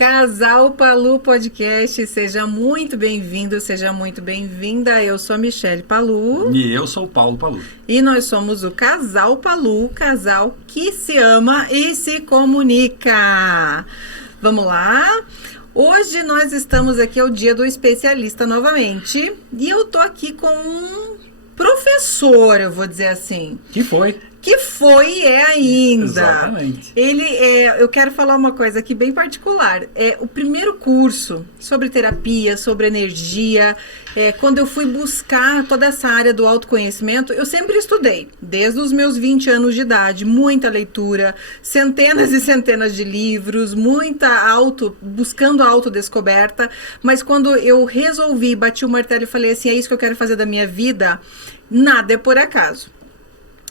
Casal Palu Podcast, seja muito bem-vindo, seja muito bem-vinda. Eu sou a Michele Palu. E eu sou o Paulo Palu. E nós somos o Casal Palu, casal que se ama e se comunica. Vamos lá? Hoje nós estamos aqui, é o dia do especialista novamente. E eu tô aqui com um professor, eu vou dizer assim. Que foi E é ainda. Exatamente. Ele é, eu quero falar uma coisa aqui bem particular. É o primeiro curso sobre terapia, sobre energia. Quando eu fui buscar toda essa área do autoconhecimento, eu sempre estudei, desde os meus 20 anos de idade, muita leitura, centenas e centenas de livros, buscando a autodescoberta. Mas quando eu resolvi, bati o martelo e falei assim, é isso que eu quero fazer da minha vida, nada é por acaso.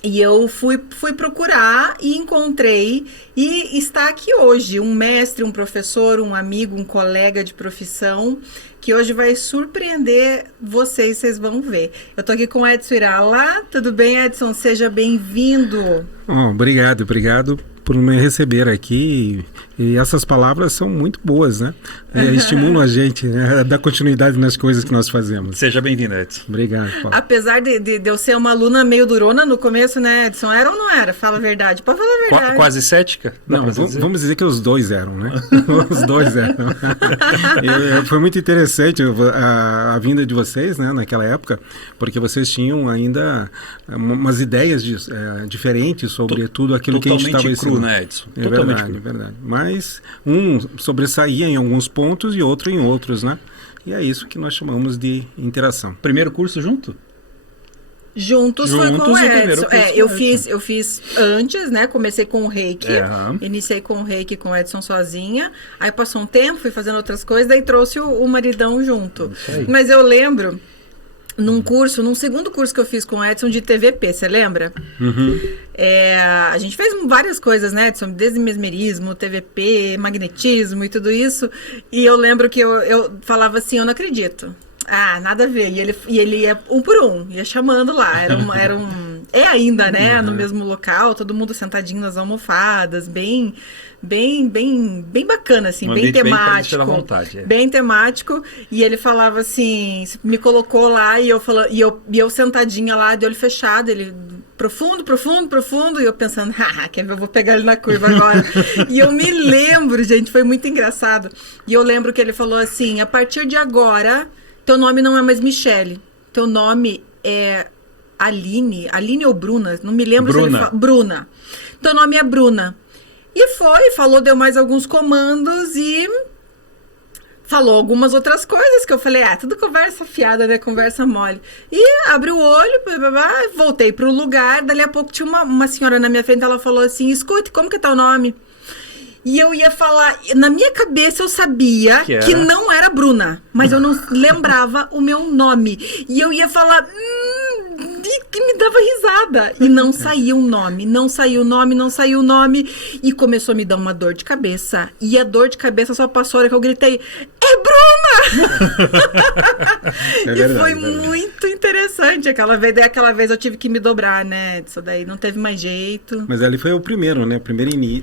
E eu fui procurar e encontrei, e está aqui hoje um mestre, um professor, um amigo, um colega de profissão, que hoje vai surpreender vocês vão ver. Eu tô aqui com o Edson Irala. Tudo bem, Edson? Seja bem-vindo. Obrigado por me receber aqui, e essas palavras são muito boas, né? Estimulam a gente, né? A dar continuidade nas coisas que nós fazemos. Seja bem-vindo, Edson. Obrigado, Paulo. Apesar de eu ser uma aluna meio durona no começo, né, Edson? Era ou não era? Fala a verdade. Pode falar a verdade. Quase cética? Não, vamos dizer que os dois eram, né? Os dois eram. Foi muito interessante a vinda de vocês, né, naquela época, porque vocês tinham ainda umas ideias diferentes sobre tudo aquilo que a gente estava ensinando. Né, Edson? É verdade. Mas um sobressaía em alguns pontos e outro em outros, né? E é isso que nós chamamos de interação. Primeiro curso junto? Juntos foi com o Edson. Eu fiz antes, né? Comecei com o Reiki. Iniciei com o Reiki com o Edson sozinha. Aí passou um tempo, fui fazendo outras coisas, daí trouxe o maridão junto. Mas eu lembro, num segundo curso que eu fiz com o Edson de TVP, você lembra? Uhum. A gente fez várias coisas, né, Edson? Desde mesmerismo, TVP, magnetismo e tudo isso. E eu lembro que eu falava assim, eu não acredito. Ah, nada a ver. E ele ia um por um, ia chamando lá. É ainda, né? Uhum. No mesmo local, todo mundo sentadinho nas almofadas, bem bacana, assim, bem temático. Bem, vontade, bem temático. E ele falava assim, me colocou lá e eu sentadinha lá, de olho fechado, ele profundo, e eu pensando, quer ver, eu vou pegar ele na curva agora. E eu me lembro, gente, foi muito engraçado. E eu lembro que ele falou assim, a partir de agora, teu nome não é mais Michele, teu nome é Aline ou Bruna, não me lembro se ele falou. Bruna. Teu nome é Bruna. E falou, deu mais alguns comandos e falou algumas outras coisas que eu falei, tudo conversa fiada, né, conversa mole. E abri o olho, voltei pro lugar, dali a pouco tinha uma senhora na minha frente, ela falou assim, escute, como que tá o nome? E eu ia falar, na minha cabeça eu sabia que não era Bruna, mas eu não lembrava o meu nome. E eu ia falar, que me dava risada. E não saía o nome. E começou a me dar uma dor de cabeça. E a dor de cabeça só passou a hora que eu gritei, é Bruna! E foi muito interessante aquela vez. Daí aquela vez eu tive que me dobrar, né? Isso daí não teve mais jeito. Mas ali foi o primeiro, né?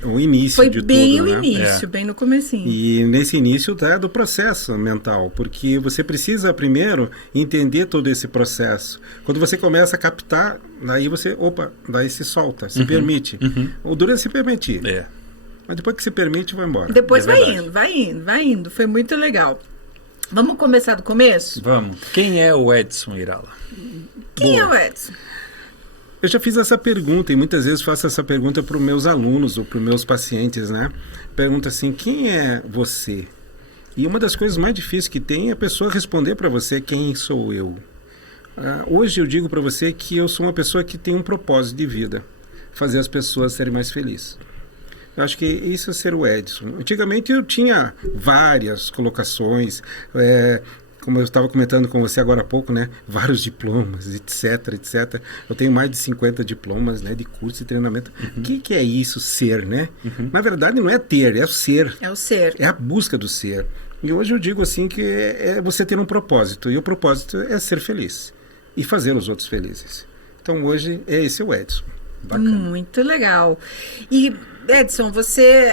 O início foi de tudo. Foi bem o início, bem no comecinho. E nesse início do processo mental, porque você precisa primeiro entender todo esse processo. Quando você começa a captar, daí daí se solta, se permite. O duro é se permitir. Mas depois que se permite, vai embora. Depois vai indo. Foi muito legal. Vamos começar do começo? Vamos. Quem é o Edson Irala? Quem é o Edson? Eu já fiz essa pergunta e muitas vezes faço essa pergunta para os meus alunos ou para os meus pacientes, né? Pergunta assim, quem é você? E uma das coisas mais difíceis que tem é a pessoa responder para você quem sou eu. Hoje eu digo para você que eu sou uma pessoa que tem um propósito de vida, fazer as pessoas serem mais felizes. Eu acho que isso é ser o Edson. Antigamente eu tinha várias colocações, como eu estava comentando com você agora há pouco, né? Vários diplomas, etc. Eu tenho mais de 50 diplomas, né? De curso e treinamento. O que é isso, ser, né? Na verdade não é ter, é o ser. É o ser. É a busca do ser. E hoje eu digo assim que é você ter um propósito. E o propósito é ser feliz. E fazer os outros felizes. Então hoje esse é o Edson. Bacana. Muito legal. E Edson,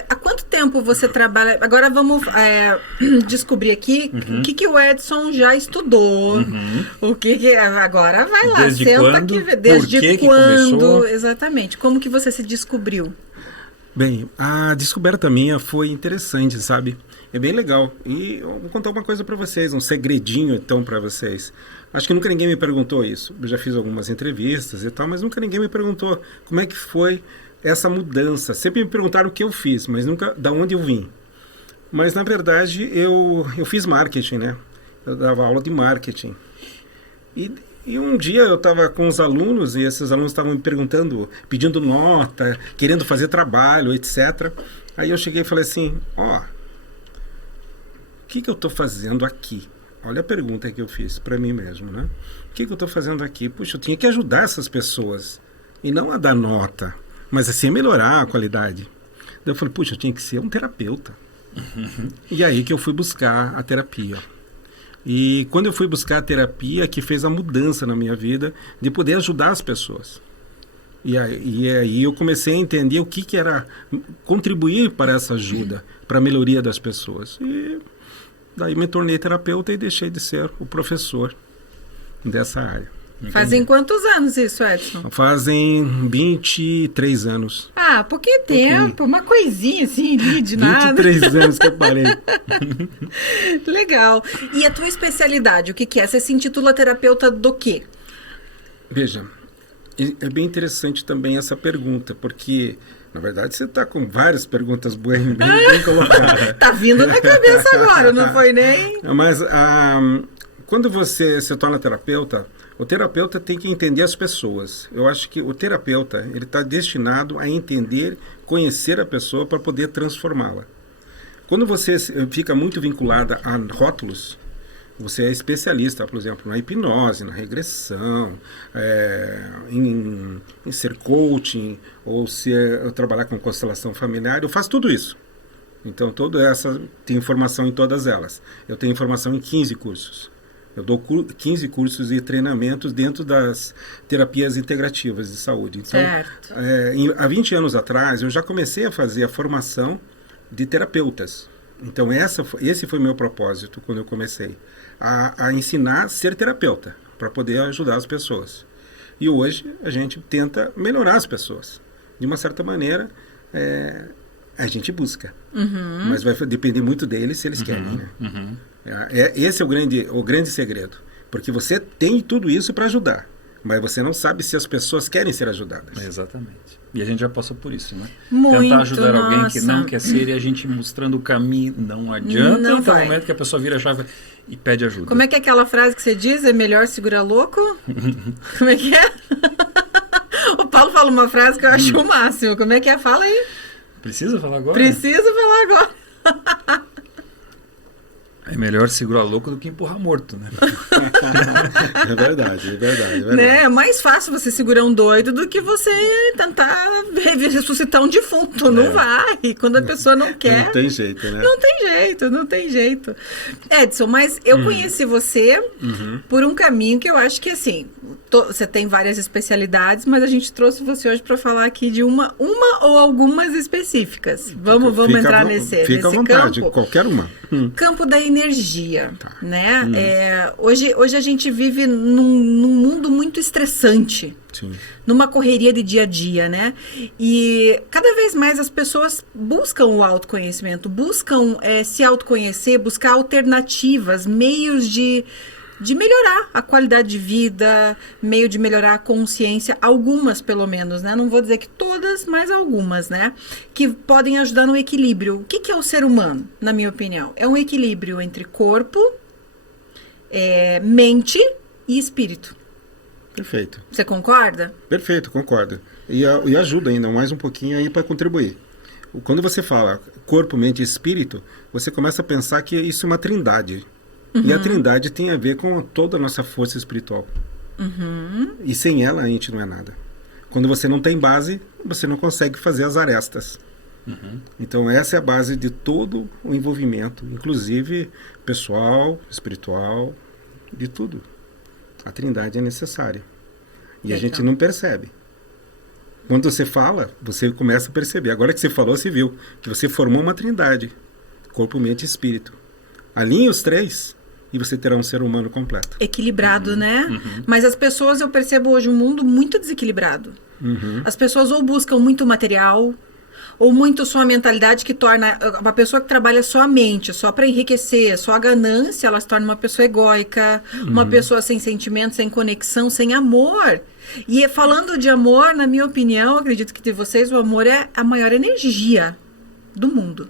há quanto tempo você trabalha? Agora vamos descobrir aqui o que o Edson já estudou. O que agora vai lá, Desde senta quando? aqui, desde Por que quando? começou? Exatamente. Como que você se descobriu? Bem, a descoberta minha foi interessante, sabe? É bem legal. E eu vou contar uma coisa para vocês, um segredinho então para vocês. Acho que nunca ninguém me perguntou isso. Eu já fiz algumas entrevistas e tal, mas nunca ninguém me perguntou como é que foi essa mudança. Sempre me perguntaram o que eu fiz, mas nunca da onde eu vim. Mas na verdade eu fiz marketing, né? Eu dava aula de marketing. E um dia eu estava com os alunos e esses alunos estavam me perguntando, pedindo nota, querendo fazer trabalho, etc. Aí eu cheguei e falei assim, o que eu estou fazendo aqui? Olha a pergunta que eu fiz para mim mesmo, né? O que eu estou fazendo aqui? Puxa, eu tinha que ajudar essas pessoas e não a dar nota, mas assim a melhorar a qualidade. Daí eu falei, puxa, eu tinha que ser um terapeuta. E aí que eu fui buscar a terapia. E quando eu fui buscar a terapia, que fez a mudança na minha vida de poder ajudar as pessoas. E aí eu comecei a entender o que era contribuir para essa ajuda, para a melhoria das pessoas. E daí me tornei terapeuta e deixei de ser o professor dessa área. Fazem quantos anos isso, Edson? Fazem 23 anos. Ah, pouquinho tempo, uma coisinha assim, de nada. 23 anos que eu parei. Legal. E a tua especialidade, o que é? Você se intitula terapeuta do quê? Veja, é bem interessante também essa pergunta, porque, na verdade, você está com várias perguntas bem colocadas. Tá vindo na cabeça agora, não foi nem... Mas quando você se torna terapeuta, o terapeuta tem que entender as pessoas. Eu acho que o terapeuta ele está destinado a entender, conhecer a pessoa para poder transformá-la. Quando você fica muito vinculada a rótulos, você é especialista, por exemplo, na hipnose, na regressão, em ser coaching, ou se eu trabalhar com constelação familiar, eu faço tudo isso. Então, tem informação em todas elas. Eu tenho informação em 15 cursos. Eu dou 15 cursos e treinamentos dentro das terapias integrativas de saúde. Então, há 20 anos atrás, eu já comecei a fazer a formação de terapeutas. Então, esse foi o meu propósito quando eu comecei. A ensinar a ser terapeuta, para poder ajudar as pessoas. E hoje, a gente tenta melhorar as pessoas. De uma certa maneira, a gente busca. Mas vai depender muito deles se eles querem, né? Esse é o grande segredo. Porque você tem tudo isso para ajudar, mas você não sabe se as pessoas querem ser ajudadas. Exatamente. E a gente já passou por isso, né? Muito, tentar ajudar alguém que nossa. não quer ser e a gente mostrando o caminho não adianta. Não até o vai. momento que a pessoa vira a chave e pede ajuda. Como é que é aquela frase que você diz? É melhor segurar louco? Como é que é? O Paulo fala uma frase que eu acho o máximo. Como é que é? Fala aí. Precisa falar agora? Precisa falar agora. É melhor segurar louco do que empurrar morto, né? É verdade. Né? É mais fácil você segurar um doido do que você tentar ressuscitar um defunto. Não vai. Quando a pessoa não quer. Não tem jeito, né? Não tem jeito. Edson, mas eu conheci você por um caminho que eu acho que, assim, você tem várias especialidades, mas a gente trouxe você hoje para falar aqui de uma ou algumas específicas. Vamos entrar nesse à vontade, campo. qualquer uma. Campo da energia, né? Hoje a gente vive num mundo muito estressante. Sim. Numa correria de dia a dia, né? E cada vez mais as pessoas buscam o autoconhecimento, buscam se autoconhecer, buscar alternativas, meios de melhorar a qualidade de vida, meio de melhorar a consciência, algumas pelo menos, né? Não vou dizer que todas, mas algumas, né? Que podem ajudar no equilíbrio. O que é o ser humano, na minha opinião? É um equilíbrio entre corpo, mente e espírito. Perfeito. Você concorda? Perfeito, concordo. E ajuda ainda mais um pouquinho aí para contribuir. Quando você fala corpo, mente e espírito, você começa a pensar que isso é uma trindade. E a trindade tem a ver com toda a nossa força espiritual. E sem ela a gente não é nada. Quando você não tem base, você não consegue fazer as arestas. Então essa é a base de todo o envolvimento, inclusive pessoal, espiritual, de tudo. A trindade é necessária. E a gente não percebe. Quando você fala, você começa a perceber. Agora que você falou, você viu que você formou uma trindade. Corpo, mente e espírito. Alinhe os três e você terá um ser humano completo. Equilibrado, né? Mas as pessoas, eu percebo hoje um mundo muito desequilibrado. As pessoas ou buscam muito material, ou muito só a mentalidade que torna uma pessoa que trabalha só a mente, só para enriquecer, só a ganância, ela se torna uma pessoa egóica, uma pessoa sem sentimento, sem conexão, sem amor. E falando de amor, na minha opinião, acredito que de vocês, o amor é a maior energia do mundo.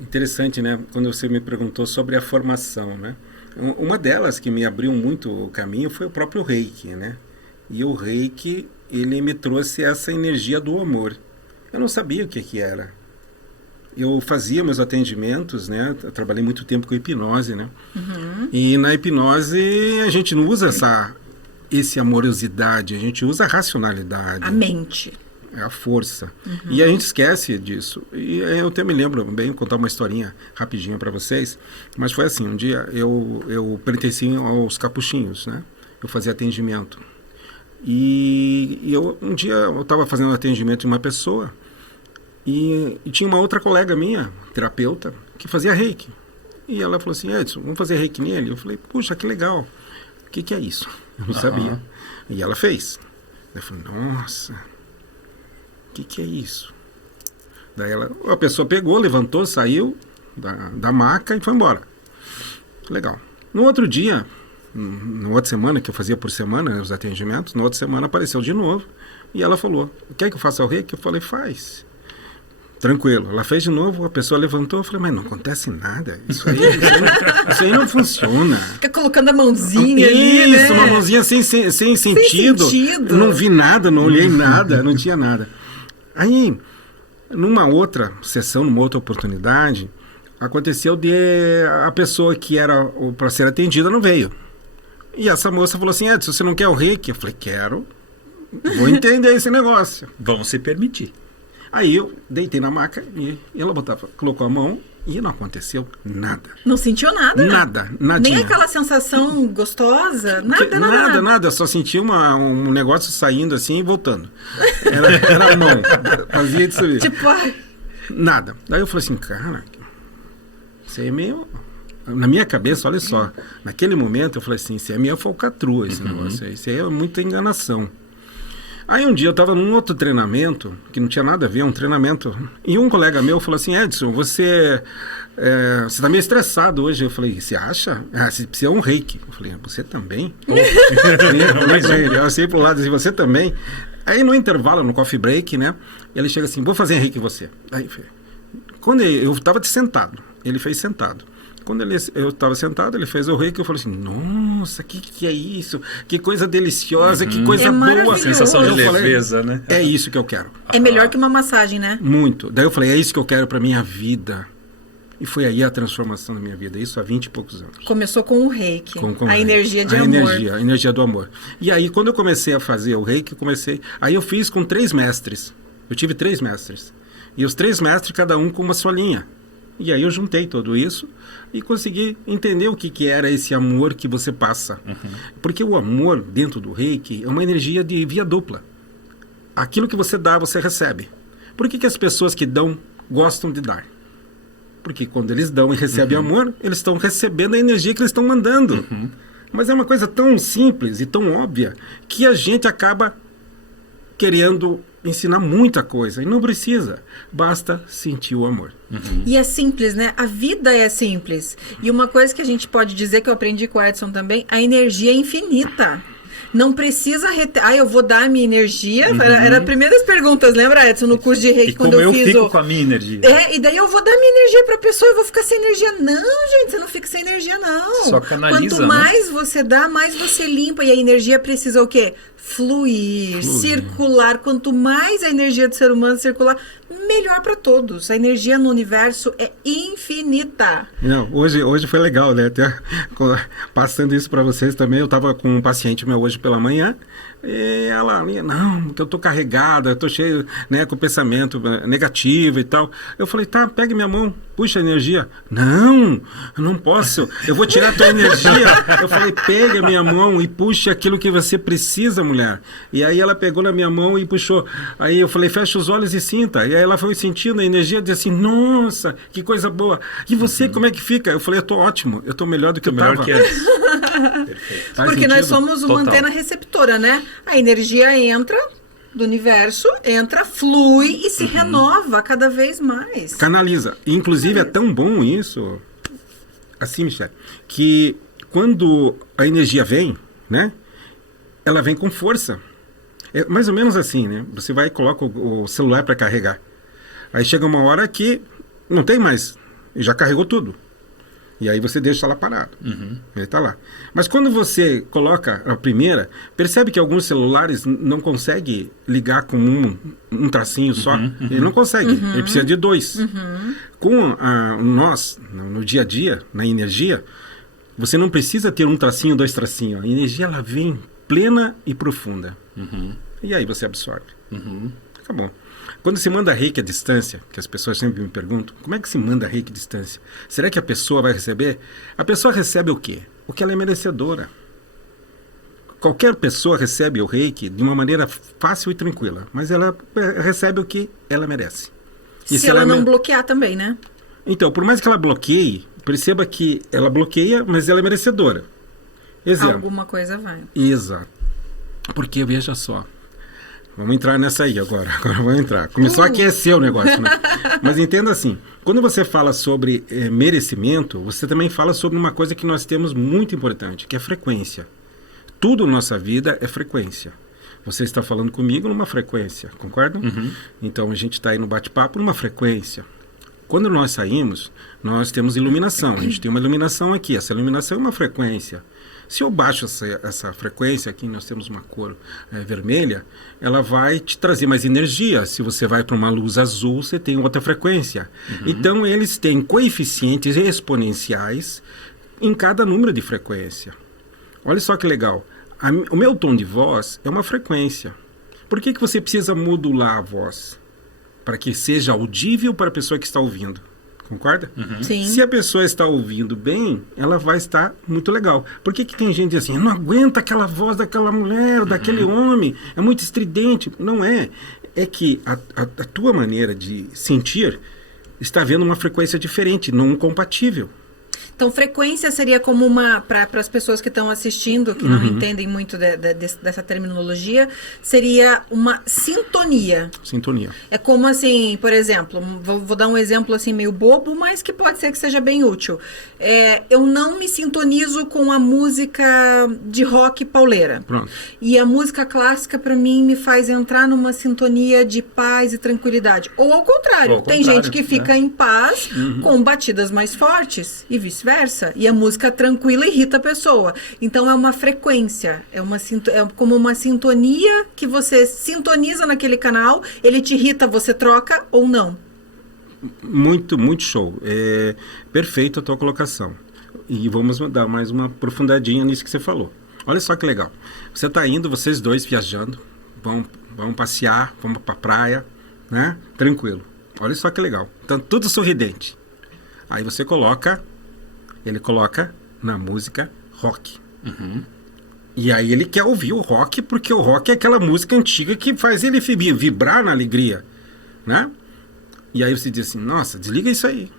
Interessante, né? Quando você me perguntou sobre a formação, né? Uma delas que me abriu muito o caminho foi o próprio Reiki, né? E o Reiki, ele me trouxe essa energia do amor. Eu não sabia o que era. Eu fazia meus atendimentos, né? Eu trabalhei muito tempo com hipnose, né? E na hipnose a gente não usa esse amorosidade, a gente usa a racionalidade. A mente. É a força. E a gente esquece disso. E eu até me lembro bem, vou contar uma historinha rapidinho para vocês, mas foi assim, um dia eu pertencia aos capuchinhos, né? Eu fazia atendimento. E um dia eu estava fazendo atendimento de uma pessoa e tinha uma outra colega minha, terapeuta, que fazia reiki. E ela falou assim, Edson, vamos fazer reiki nele? Eu falei, puxa, que legal. O que é isso? Eu não sabia. E ela fez. Eu falei, nossa, o que é isso? Daí a pessoa pegou, levantou, saiu da maca e foi embora. Legal. No outro dia, na outra semana, que eu fazia por semana, né, os atendimentos, na outra semana apareceu de novo e ela falou, quer que eu faça o reiki? Eu falei, faz. Tranquilo. Ela fez de novo, a pessoa levantou, eu falei, mas não acontece nada. Isso aí não funciona. Fica colocando a mãozinha ali, né? Isso, uma mãozinha sem sentido. Eu não vi nada, não olhei nada, não tinha nada. Aí, numa outra sessão, numa outra oportunidade, aconteceu de a pessoa que era para ser atendida não veio. E essa moça falou assim, Edson, você não quer o reiki? Eu falei, quero. Vou entender esse negócio. Vamos se permitir. Aí eu deitei na maca e ela colocou a mão e não aconteceu nada. Não sentiu nada? Nada, nadinha. Nem aquela sensação gostosa? Nada. Nada. Eu só senti um negócio saindo assim e voltando. Era a mão. Fazia isso aí. Tipo, ai. Nada. Daí eu falei assim, cara, isso aí é meio... Na minha cabeça, olha só, naquele momento eu falei assim, isso é meio falcatrua esse negócio aí, isso aí é muita enganação. Aí um dia eu estava num outro treinamento, que não tinha nada a ver, um treinamento, e um colega meu falou assim, Edson, você está meio estressado hoje. Eu falei, você acha? Você precisa de um reiki. Eu falei, você também? Eu sei pro lado assim, você também? Aí no intervalo, no coffee break, né, ele chega assim, vou fazer reiki você. Aí, quando eu estava sentado, ele fez sentado. Quando eu estava sentado, ele fez o reiki, eu falei assim, nossa, que é isso? Que coisa deliciosa, que coisa boa. Sensação de leveza, né? É isso que eu quero. É melhor que uma massagem, né? Muito. Daí eu falei, é isso que eu quero para minha vida. E foi aí a transformação da minha vida, isso há 20 e poucos anos. Começou com o reiki, com a energia de amor. A energia do amor. E aí, quando eu comecei a fazer o reiki, aí eu fiz com 3 mestres. Eu tive 3 mestres. E os 3 mestres, cada um com uma sua linha. E aí eu juntei tudo isso e consegui entender o que era esse amor que você passa. Porque o amor dentro do reiki é uma energia de via dupla. Aquilo que você dá, você recebe. Por que as pessoas que dão gostam de dar? Porque quando eles dão e recebem amor, eles estão recebendo a energia que eles estão mandando. Mas é uma coisa tão simples e tão óbvia que a gente acaba querendo ensinar muita coisa. E não precisa. Basta sentir o amor. E é simples, né? A vida é simples. E uma coisa que a gente pode dizer, que eu aprendi com o Edson também, a energia é infinita. Não precisa eu vou dar a minha energia. Era as primeiras perguntas, lembra, Edson, no curso de reiki, e quando como eu fiz fico com a minha energia. E daí eu vou dar minha energia pra pessoa e vou ficar sem energia. Não, gente, você não fica sem energia, não. Só canaliza, quanto mais você dá, mais você limpa. E a energia precisa o quê? Fluir, circular. Quanto mais a energia do ser humano circular, melhor para todos. A energia no universo é infinita. Não, hoje foi legal, né? Até passando isso para vocês também, eu estava com um paciente meu hoje pela manhã e ela, não, que eu tô carregada, eu tô cheio, né, com pensamento negativo e tal. Eu falei, tá, pegue minha mão. Puxa energia. Não, eu não posso. Eu vou tirar a tua energia. Eu falei, pega a minha mão e puxa aquilo que você precisa, mulher. E aí ela pegou na minha mão e puxou. Aí eu falei, fecha os olhos e sinta. E aí ela foi sentindo a energia, disse assim, nossa, que coisa boa. E você, como é que fica? Eu falei, eu tô ótimo. Eu tô melhor do que eu tava. Que antes. Perfeito. Porque nós somos uma Total. antena receptora, né? A energia entra do universo, entra, flui e se renova cada vez mais. Canaliza. Inclusive é tão bom isso, assim, Michele, que quando a energia vem, né? Ela vem com força. É mais ou menos assim, né? Você vai e coloca o celular para carregar. Aí chega uma hora que não tem mais. Já carregou tudo. E aí você deixa lá parado. Ele está lá. Mas quando você coloca a primeira, percebe que alguns celulares não conseguem ligar com um tracinho só. Ele não consegue. Ele precisa de 2. Com nós, no dia a dia, na energia, você não precisa ter um tracinho, 2 tracinhos. A energia ela vem plena e profunda. E aí você absorve. Acabou. Quando se manda reiki à distância, que as pessoas sempre me perguntam, como é que se manda reiki à distância? Será que a pessoa vai receber? A pessoa recebe o quê? O que ela é merecedora. Qualquer pessoa recebe o reiki de uma maneira fácil e tranquila, mas ela recebe o que ela merece. E se ela não bloquear também, né? Então, por mais que ela bloqueie, perceba que ela bloqueia, mas ela é merecedora. Exemplo. Alguma coisa vai. Exato. Porque, veja só, vamos entrar nessa aí agora. Agora vamos entrar. Começou a aquecer o negócio, né? Mas entenda assim, quando você fala sobre merecimento, você também fala sobre uma coisa que nós temos muito importante, que é frequência. Tudo na nossa vida é frequência. Você está falando comigo numa frequência, concorda? Então a gente está aí no bate-papo numa frequência. Quando nós saímos, nós temos iluminação. A gente tem uma iluminação aqui. Essa iluminação é uma frequência. Se eu baixo essa frequência, aqui nós temos uma cor vermelha, ela vai te trazer mais energia. Se você vai para uma luz azul, você tem outra frequência. Então, eles têm coeficientes exponenciais em cada número de frequência. Olha só que legal. O meu tom de voz é uma frequência. Por que você precisa modular a voz? Para que seja audível para a pessoa que está ouvindo. Concorda? Sim. Se a pessoa está ouvindo bem, ela vai estar muito legal. Por que tem gente assim, não aguenta aquela voz daquela mulher, daquele homem, é muito estridente? Não é. É que a tua maneira de sentir está vendo uma frequência diferente, não compatível. Então, frequência seria como uma, para as pessoas que estão assistindo, que não entendem muito dessa terminologia, seria uma sintonia. Sintonia. É como assim, por exemplo, vou dar um exemplo assim meio bobo, mas que pode ser que seja bem útil. Eu não me sintonizo com a música de rock pauleira. Pronto. E a música clássica, para mim, me faz entrar numa sintonia de paz e tranquilidade. Ou ao contrário, tem gente que fica em paz com batidas mais fortes e vice-versa. E a música tranquila irrita a pessoa. Então é uma frequência, é como uma sintonia que você sintoniza naquele canal, ele te irrita, você troca ou não. Muito, muito show. Perfeito a tua colocação. E vamos dar mais uma aprofundadinha nisso que você falou. Olha só que legal. Você está indo, vocês dois viajando, vão passear, vamos para a praia, né? Tranquilo. Olha só que legal. Então, tudo sorridente. Aí você ele coloca na música rock. E aí ele quer ouvir o rock, porque o rock é aquela música antiga que faz ele vibrar na alegria, né? E aí você diz assim, nossa, desliga isso aí.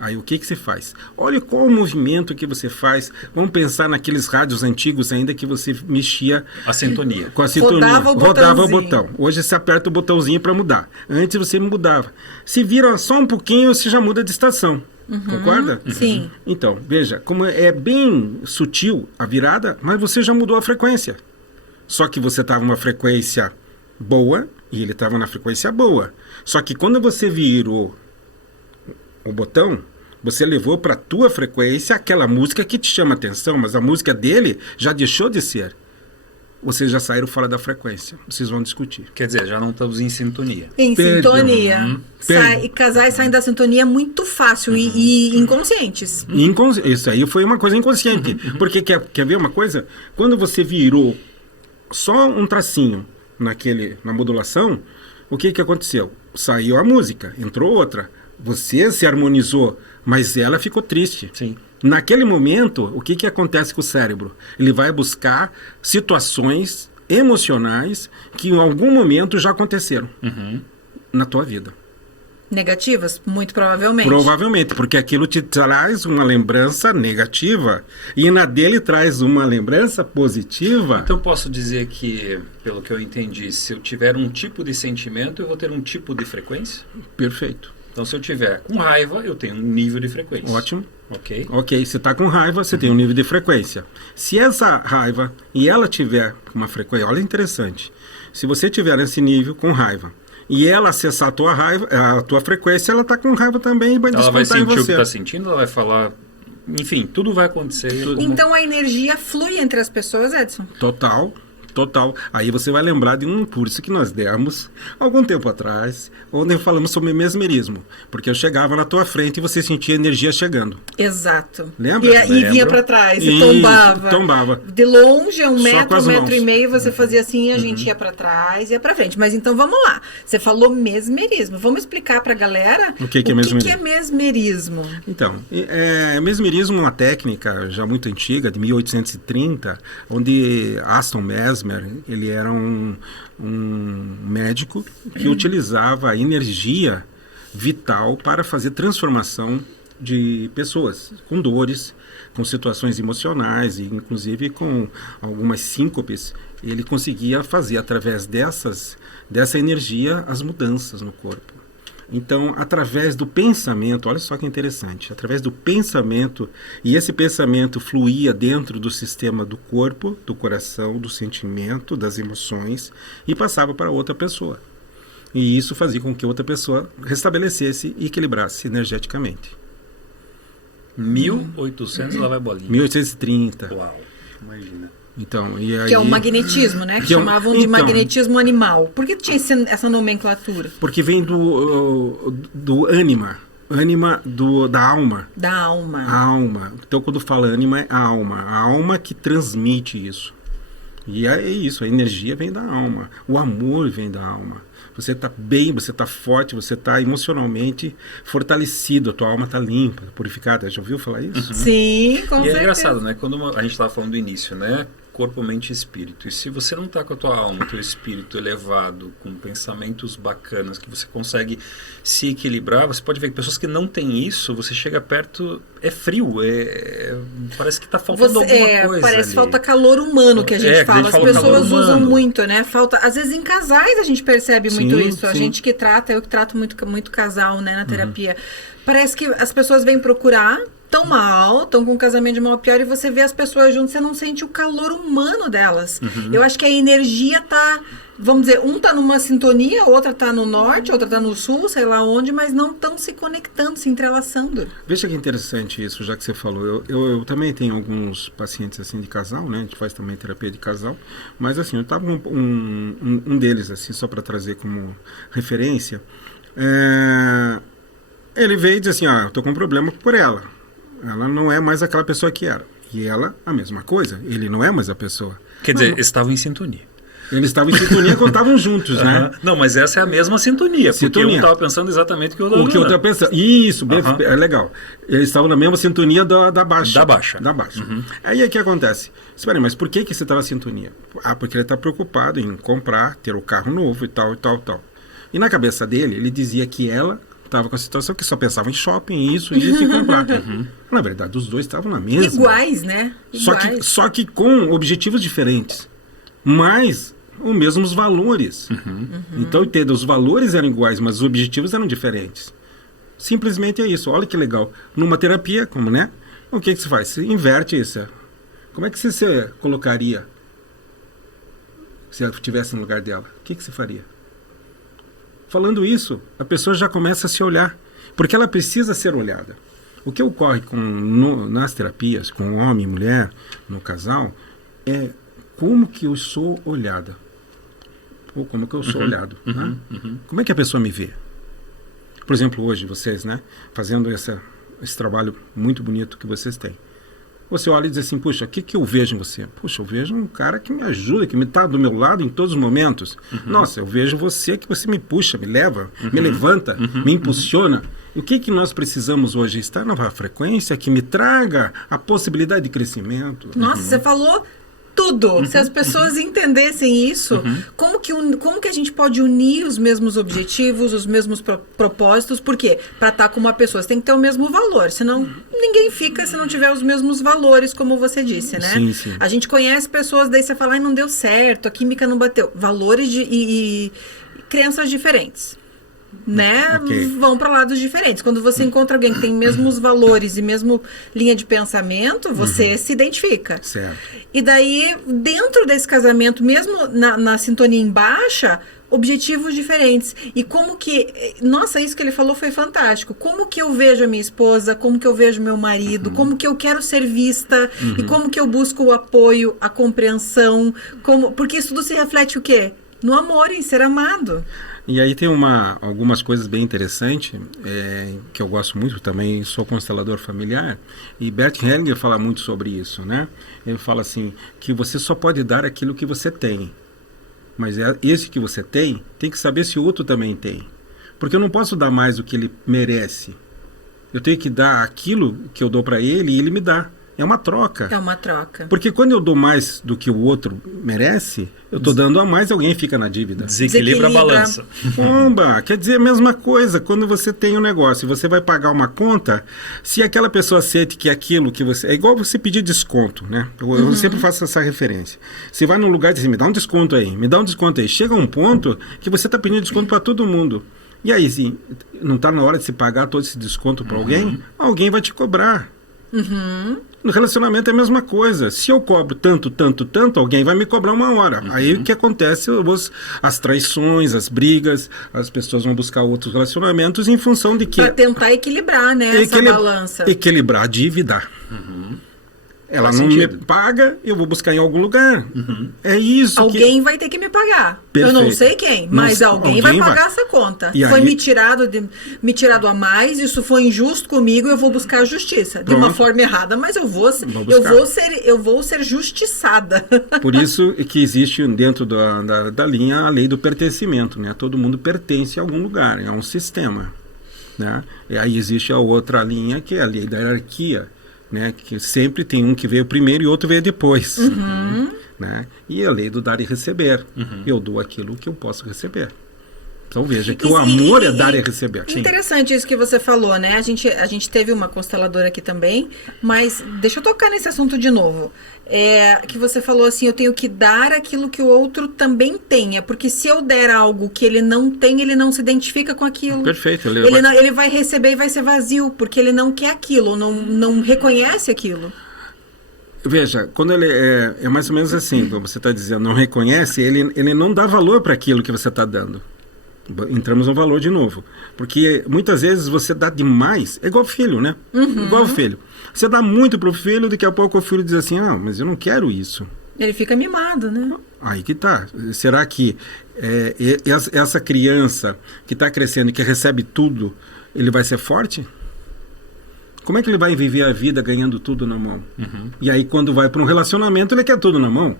Aí o que você faz? Olha qual o movimento que você faz. Vamos pensar naqueles rádios antigos ainda que você mexia... A sintonia. Com a sintonia. Rodava o botão. Hoje você aperta o botãozinho para mudar. Antes você mudava. Se vira só um pouquinho, você já muda de estação. Concorda? Sim. Então, veja, como é bem sutil a virada, mas você já mudou a frequência. Só que você estava numa frequência boa e ele estava na frequência boa. Só que quando você virou o botão, você levou para a tua frequência aquela música que te chama atenção, mas a música dele já deixou de ser. Vocês já saíram fora da frequência. Vocês vão discutir. Quer dizer, já não estamos em sintonia. Em sintonia. Casais saem da sintonia muito fácil e inconscientes. Isso aí foi uma coisa inconsciente. Porque quer ver uma coisa? Quando você virou só um tracinho na modulação, o que aconteceu? Saiu a música, entrou outra. Você se harmonizou, mas ela ficou triste. Sim. Naquele momento, o que acontece com o cérebro? Ele vai buscar situações emocionais que em algum momento já aconteceram na tua vida. Negativas? Muito provavelmente. Provavelmente, porque aquilo te traz uma lembrança negativa e na dele traz uma lembrança positiva. Então posso dizer que, pelo que eu entendi, se eu tiver um tipo de sentimento, eu vou ter um tipo de frequência? Perfeito. Então se eu tiver com raiva, eu tenho um nível de frequência. Ótimo. Ok. Ok, você está com raiva, você tem um nível de frequência. Se essa raiva e ela tiver uma frequência, olha interessante, se você tiver esse nível com raiva e ela acessar a tua raiva, a tua frequência, ela está com raiva também e vai Ela vai descontar em sentir o que você. está sentindo, ela vai falar... Enfim, tudo vai acontecer. Então a energia flui entre as pessoas, Edson? Total. Aí você vai lembrar de um curso que nós demos algum tempo atrás, onde falamos sobre mesmerismo. Porque eu chegava na tua frente e você sentia a energia chegando. Exato. Lembra? E vinha para trás, e Isso, tombava. tombava. De longe, Só metro, com as metro mãos. e meio, você fazia assim, e a gente ia para trás e ia para frente. Mas então vamos lá. Você falou mesmerismo. Vamos explicar para a galera O que é mesmerismo? O que é mesmerismo? Então, mesmerismo é uma técnica já muito antiga, de 1830, onde Aston Mesmer, ele era um médico que utilizava a energia vital para fazer transformação de pessoas com dores, com situações emocionais e inclusive com algumas síncopes. Ele conseguia fazer através dessa energia as mudanças no corpo. Então, através do pensamento, olha só que interessante, através do pensamento, e esse pensamento fluía dentro do sistema do corpo, do coração, do sentimento, das emoções, e passava para outra pessoa. E isso fazia com que outra pessoa restabelecesse e equilibrasse energeticamente. 1800, ela vai bolinha. 1830. Uau, imagina. Então, e aí, Que é o magnetismo, né? Que Que é o- chamavam de então. magnetismo animal. Por que tinha essa nomenclatura? porque vem do ânima da alma. Da alma. A alma. Então, quando fala ânima, é a alma que transmite isso. E é isso, a energia vem da alma. O amor vem da alma. Você está bem, você está forte, você está emocionalmente fortalecido, a tua alma está limpa, purificada. Já ouviu falar isso? Sim, com E é certeza. engraçado, né? Quando a gente estava falando do início, né? Corpo, mente e espírito. E se você não está com a tua alma, teu espírito elevado, com pensamentos bacanas, que você consegue se equilibrar, você pode ver que pessoas que não têm isso, você chega perto, é frio, parece que está faltando alguma coisa parece ali. falta calor humano que a gente É, que a fala. gente As fala pessoas calor usam humano. muito, né? Falta, às vezes em casais a gente percebe muito Sim, isso. A sim. gente que trata, eu que trato muito casal, né, na terapia. Parece que as pessoas vêm procurar, tão mal, estão com um casamento de mal a pior, e você vê as pessoas juntas, você não sente o calor humano delas. Eu acho que a energia tá, vamos dizer, um tá numa sintonia, outra tá no norte, outra tá no sul, sei lá onde, mas não estão se conectando, se entrelaçando. Veja que interessante isso, já que você falou. Eu também tenho alguns pacientes assim de casal, né? A gente faz também terapia de casal. Mas assim, eu estava com um deles, assim, só para trazer como referência. Ele veio e disse assim, eu tô com um problema por ela. Ela não é mais aquela pessoa que era. E ela, a mesma coisa. Ele não é mais a pessoa. Quer dizer, estavam em sintonia. Eles estavam em sintonia quando estavam juntos, né? Aham. Não, mas essa é a mesma sintonia, porque Sintonia. um estava pensando exatamente o que o outro O que eu estava pensando. Isso, bem, Aham. é legal. Eles estavam na mesma sintonia da baixa. Da baixa. Da baixa. Aí o que acontece? Espera aí, mas por que você estava em sintonia? Porque ele está preocupado em comprar, ter o carro novo e tal, e tal, e tal. E na cabeça dele, ele dizia que ela estava com a situação que só pensava em shopping, isso e comprar. Na verdade, os dois estavam na mesma. Iguais, né? Iguais. Só que com objetivos diferentes. Mas os mesmos valores. Então, entenda, os valores eram iguais, mas os objetivos eram diferentes. Simplesmente é isso. Olha que legal. Numa terapia, como, né? O que você faz? Você inverte isso. Como é que você colocaria se eu estivesse no lugar dela? O que você faria? Falando isso, a pessoa já começa a se olhar, porque ela precisa ser olhada. O que ocorre nas terapias, com homem e mulher, no casal, é como que eu sou olhada. Ou como que eu sou olhado. Né? Como é que a pessoa me vê? Por exemplo, hoje, vocês, né, fazendo esse trabalho muito bonito que vocês têm. Você olha e diz assim, puxa, o que eu vejo em você? Puxa, eu vejo um cara que me ajuda, que me está do meu lado em todos os momentos. Nossa, eu vejo você que você me puxa, me leva, me levanta, me impulsiona. E o que nós precisamos hoje? Estar numa frequência que me traga a possibilidade de crescimento. Nossa, você falou tudo. Se as pessoas entendessem isso, como que a gente pode unir os mesmos objetivos, os mesmos propósitos? Por quê? Para estar com uma pessoa, você tem que ter o mesmo valor. Senão, ninguém fica se não tiver os mesmos valores, como você disse, né? Sim, sim. A gente conhece pessoas, daí você fala, não deu certo, a química não bateu. Valores e crenças diferentes. Né? Okay. Vão para lados diferentes. Quando você encontra alguém que tem mesmos valores e mesmo linha de pensamento, você se identifica. Certo. E daí, dentro desse casamento, mesmo na sintonia em baixa, objetivos diferentes. E como que... Nossa, isso que ele falou foi fantástico. Como que eu vejo a minha esposa, como que eu vejo meu marido, como que eu quero ser vista, e como que eu busco o apoio, a compreensão, porque isso tudo se reflete o quê? No amor, em ser amado. E aí tem algumas coisas bem interessantes, que eu gosto muito também, sou constelador familiar, e Bert Hellinger fala muito sobre isso, né? Ele fala assim, que você só pode dar aquilo que você tem, mas esse que você tem que saber se o outro também tem. Porque eu não posso dar mais do que ele merece. Eu tenho que dar aquilo que eu dou para ele e ele me dá. É uma troca. É uma troca. Porque quando eu dou mais do que o outro merece, eu estou dando a mais, alguém fica na dívida. Desequilibra a balança. Bomba! Quer dizer a mesma coisa. Quando você tem um negócio e você vai pagar uma conta, se aquela pessoa sente que aquilo que você... É igual você pedir desconto, né? Eu sempre faço essa referência. Você vai num lugar e diz assim, me dá um desconto aí, me dá um desconto aí. Chega um ponto que você está pedindo desconto para todo mundo. E aí, assim, não está na hora de se pagar todo esse desconto para alguém? Alguém vai te cobrar. No relacionamento é a mesma coisa. Se eu cobro tanto, alguém vai me cobrar uma hora. Aí o que acontece? As traições, as brigas, as pessoas vão buscar outros relacionamentos em função de que... Para tentar equilibrar, né, essa balança. Equilibrar a dívida. Ela não me paga, eu vou buscar em algum lugar. É isso. Alguém vai ter que me pagar. Perfeito. Eu não sei quem, mas alguém vai pagar essa conta. E foi aí... me tirado a mais, isso foi injusto comigo, eu vou buscar a justiça. De uma forma errada, mas eu vou ser justiçada. Por isso que existe dentro da linha a lei do pertencimento, né? Todo mundo pertence a algum lugar, é um sistema, né? E aí existe a outra linha, que é a lei da hierarquia, né, que sempre tem um que veio primeiro e outro veio depois, né? E a lei do dar e receber. Eu dou aquilo que eu posso receber. Então veja que o amor é dar e receber. Interessante isso que você falou, né? A gente teve uma consteladora aqui também, mas deixa eu tocar nesse assunto de novo. Que você falou assim, eu tenho que dar aquilo que o outro também tenha, porque se eu der algo que ele não tem, ele não se identifica com aquilo. Perfeito. Ele vai receber e vai ser vazio, porque ele não quer aquilo, não reconhece aquilo. Veja, quando ele é mais ou menos assim, como você está dizendo, não reconhece, ele não dá valor para aquilo que você está dando. Entramos no valor de novo. Porque muitas vezes você dá demais. É igual filho, né? Igual filho. Você dá muito pro filho, daqui a pouco o filho diz assim, mas eu não quero isso. Ele fica mimado, né? Aí que tá. Será que essa criança que está crescendo e que recebe tudo, ele vai ser forte? Como é que ele vai viver a vida ganhando tudo na mão? E aí quando vai para um relacionamento, ele quer tudo na mão.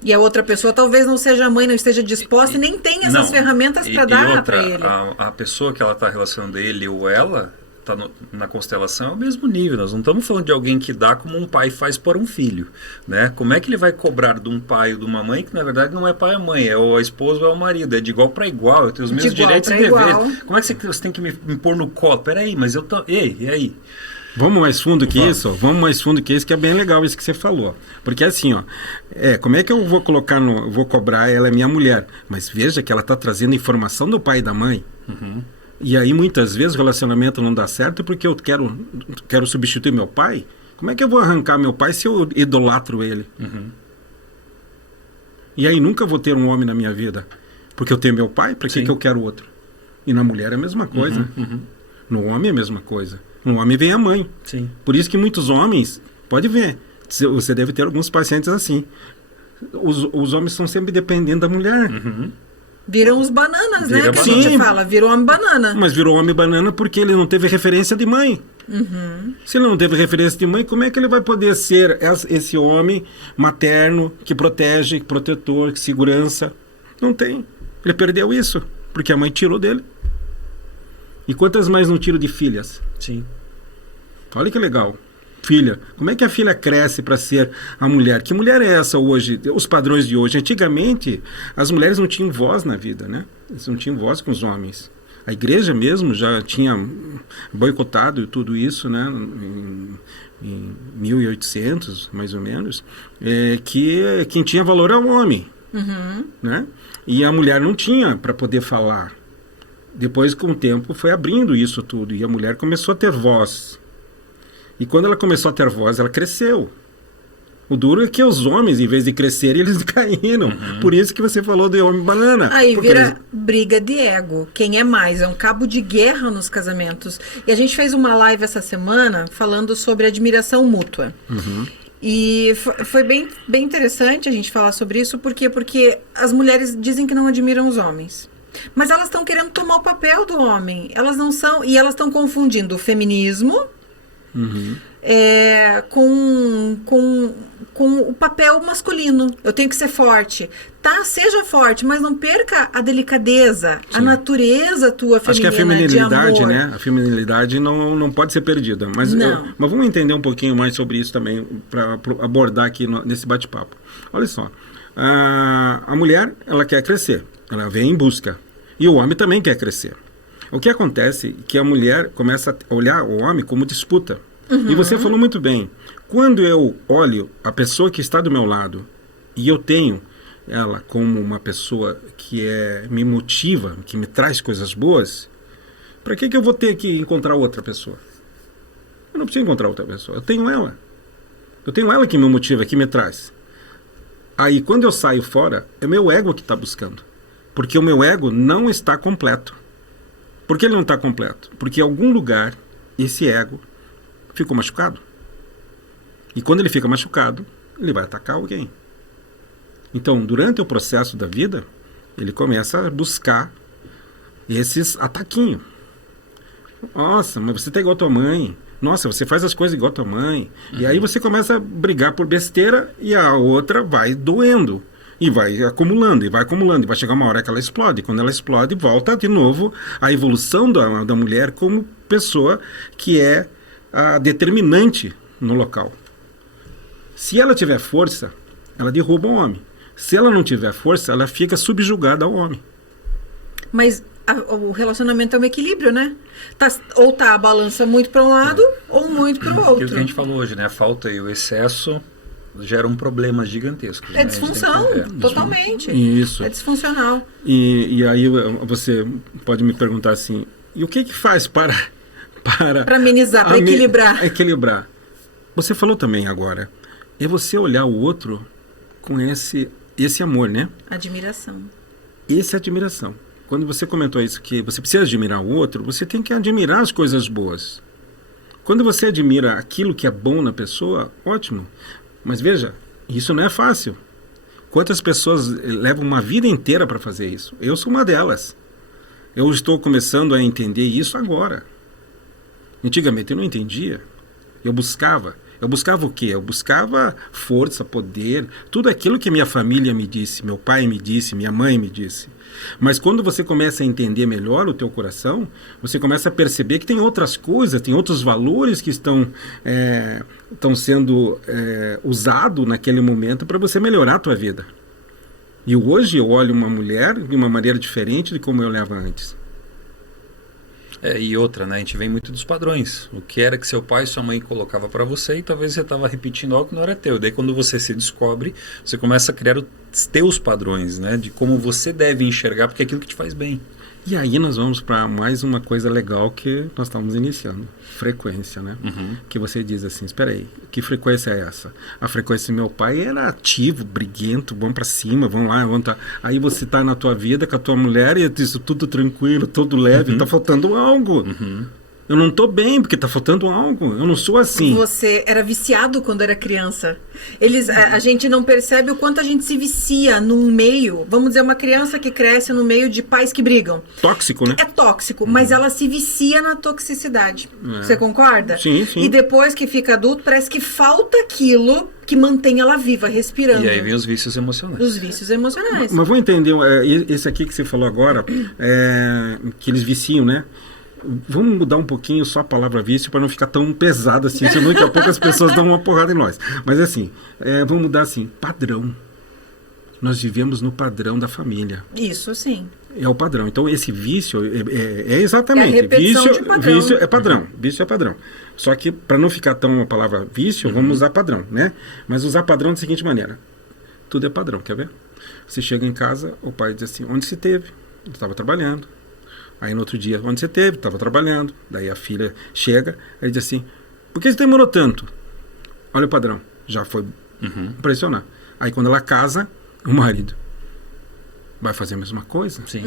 E a outra pessoa talvez não seja mãe, não esteja disposta e nem tenha essas ferramentas para dar para ele. A pessoa que ela está relacionando ele ou ela está na constelação é o mesmo nível. Nós não estamos falando de alguém que dá como um pai faz para um filho, né? Como é que ele vai cobrar de um pai ou de uma mãe que na verdade não é pai ou mãe, é a esposa ou é o marido, é de igual para igual, eu tenho os mesmos direitos e deveres. Como é que você tem que me pôr no colo? Peraí, mas eu tô... Ei, e aí? Vamos mais fundo que isso? Vamos mais fundo que isso, que é bem legal isso que você falou. Porque assim, como é que eu vou vou cobrar, ela é minha mulher, mas veja que ela está trazendo informação do pai e da mãe. E aí muitas vezes o relacionamento não dá certo porque eu quero substituir meu pai. Como é que eu vou arrancar meu pai se eu idolatro ele? E aí nunca vou ter um homem na minha vida. Porque eu tenho meu pai, para que eu quero outro? E na mulher é a mesma coisa. No homem é a mesma coisa. No homem vem a mãe. Sim. Por isso que muitos homens, pode ver, você deve ter alguns pacientes assim. Os homens estão sempre dependendo da mulher. Viram os bananas, né? Que a gente fala, virou homem banana. Mas virou homem banana porque ele não teve referência de mãe. Se ele não teve referência de mãe, como é que ele vai poder ser esse homem materno, que protege, protetor, que segurança? Não tem. Ele perdeu isso, porque a mãe tirou dele. E quantas mães não tiram de filhas? Sim. Olha que legal. Filha. Como é que a filha cresce para ser a mulher? Que mulher é essa hoje? Os padrões de hoje. Antigamente, as mulheres não tinham voz na vida, né? Eles não tinham voz com os homens. A igreja mesmo já tinha boicotado tudo isso, né? Em 1800, mais ou menos, que quem tinha valor era o homem. Né? E a mulher não tinha para poder falar. Depois, com o tempo, foi abrindo isso tudo. E a mulher começou a ter voz. E quando ela começou a ter voz, ela cresceu. O duro é que os homens, em vez de crescerem, eles caíram. Por isso que você falou do homem banana. Aí vira briga de ego. Quem é mais? É um cabo de guerra nos casamentos. E a gente fez uma live essa semana falando sobre admiração mútua. E foi bem interessante a gente falar sobre isso. Por quê? Porque as mulheres dizem que não admiram os homens. Mas elas estão querendo tomar o papel do homem. Elas não são... E elas estão confundindo o feminismo... com o papel masculino. Eu tenho que ser forte. Tá, seja forte, mas não perca a delicadeza, a natureza tua feminina. Acho que a feminilidade, de amor. né? A feminilidade não pode ser perdida. Mas vamos entender um pouquinho mais sobre isso também, para abordar aqui nesse bate-papo. Olha só. A mulher, ela quer crescer. Ela vem em busca. E o homem também quer crescer. O que acontece é que a mulher começa a olhar o homem como disputa. E você falou muito bem. Quando eu olho a pessoa que está do meu lado e eu tenho ela como uma pessoa que me motiva, que me traz coisas boas, para que eu vou ter que encontrar outra pessoa? Eu não preciso encontrar outra pessoa. Eu tenho ela. Eu tenho ela que me motiva, que me traz. Aí, quando eu saio fora, é meu ego que está buscando. Porque o meu ego não está completo. Por que ele não está completo? Porque em algum lugar, esse ego ficou machucado. E quando ele fica machucado, ele vai atacar alguém. Então, durante o processo da vida, ele começa a buscar esses ataquinhos. Nossa, mas você tá igual a tua mãe. Nossa, você faz as coisas igual a tua mãe. E aí você começa a brigar por besteira e a outra vai doendo. E vai acumulando, e vai chegar uma hora que ela explode. Quando ela explode, volta de novo a evolução da mulher como pessoa que é a determinante no local. Se ela tiver força, ela derruba o homem. Se ela não tiver força, ela fica subjugada ao homem. Mas o relacionamento é um equilíbrio, né? Ou tá a balança muito para um lado, ou muito para o outro. Aquilo que a gente falou hoje, né? A falta e o excesso geram problemas gigantescos. É disfunção, totalmente. Isso. É disfuncional. E aí você pode me perguntar assim, e o que faz para amenizar, para equilibrar? Equilibrar. Você falou também agora, é você olhar o outro com esse amor, né? Admiração. Essa admiração. Quando você comentou isso, que você precisa admirar o outro, você tem que admirar as coisas boas. Quando você admira aquilo que é bom na pessoa, ótimo. Mas veja, isso não é fácil. Quantas pessoas levam uma vida inteira para fazer isso? Eu sou uma delas. Eu estou começando a entender isso agora. Antigamente eu não entendia. Eu buscava o quê? Eu buscava força, poder, tudo aquilo que minha família me disse, meu pai me disse, minha mãe me disse. Mas quando você começa a entender melhor o teu coração, você começa a perceber que tem outras coisas, tem outros valores que estão sendo usados naquele momento para você melhorar a tua vida. E hoje eu olho uma mulher de uma maneira diferente de como eu olhava antes. E outra, né? A gente vem muito dos padrões. O que era que seu pai e sua mãe colocava para você e talvez você estava repetindo algo que não era teu. Daí quando você se descobre, você começa a criar os teus padrões, né? De como você deve enxergar, porque é aquilo que te faz bem. E aí nós vamos para mais uma coisa legal que nós estamos iniciando. Frequência, né? Que você diz assim, espera aí, que frequência é essa? A frequência do meu pai era ativo, briguento, vamos para cima, vamos lá, vamos tá. Aí você tá na tua vida com a tua mulher e isso tudo tranquilo, tudo leve, tá faltando algo. Eu não tô bem, porque tá faltando algo. Eu não sou assim. Você era viciado quando era criança. A gente não percebe o quanto a gente se vicia num meio. Vamos dizer, uma criança que cresce no meio de pais que brigam. Tóxico, né? É tóxico, mas ela se vicia na toxicidade. Você concorda? Sim, sim. E depois que fica adulto, parece que falta aquilo que mantém ela viva, respirando. E aí vem os vícios emocionais. Os vícios emocionais. Mas vou entender, esse aqui que você falou agora, que eles viciam, né? Vamos mudar um pouquinho só a palavra vício para não ficar tão pesado assim, senão daqui a pouco as pessoas dão uma porrada em nós. Mas assim, vamos mudar assim, padrão. Nós vivemos no padrão da família. Isso, sim. É o padrão. Então esse vício é exatamente. É a repetição de padrão. Vício é padrão. Vício é padrão. Só que para não ficar tão a palavra vício, vamos usar padrão, né? Mas usar padrão da seguinte maneira. Tudo é padrão, quer ver? Você chega em casa, o pai diz assim, onde você esteve? Eu estava trabalhando. Aí no outro dia, onde você esteve? Estava trabalhando. Daí a filha chega, aí diz assim, por que você demorou tanto? Olha o padrão. Já foi impressionar. Aí quando ela casa, o marido vai fazer a mesma coisa. Sim.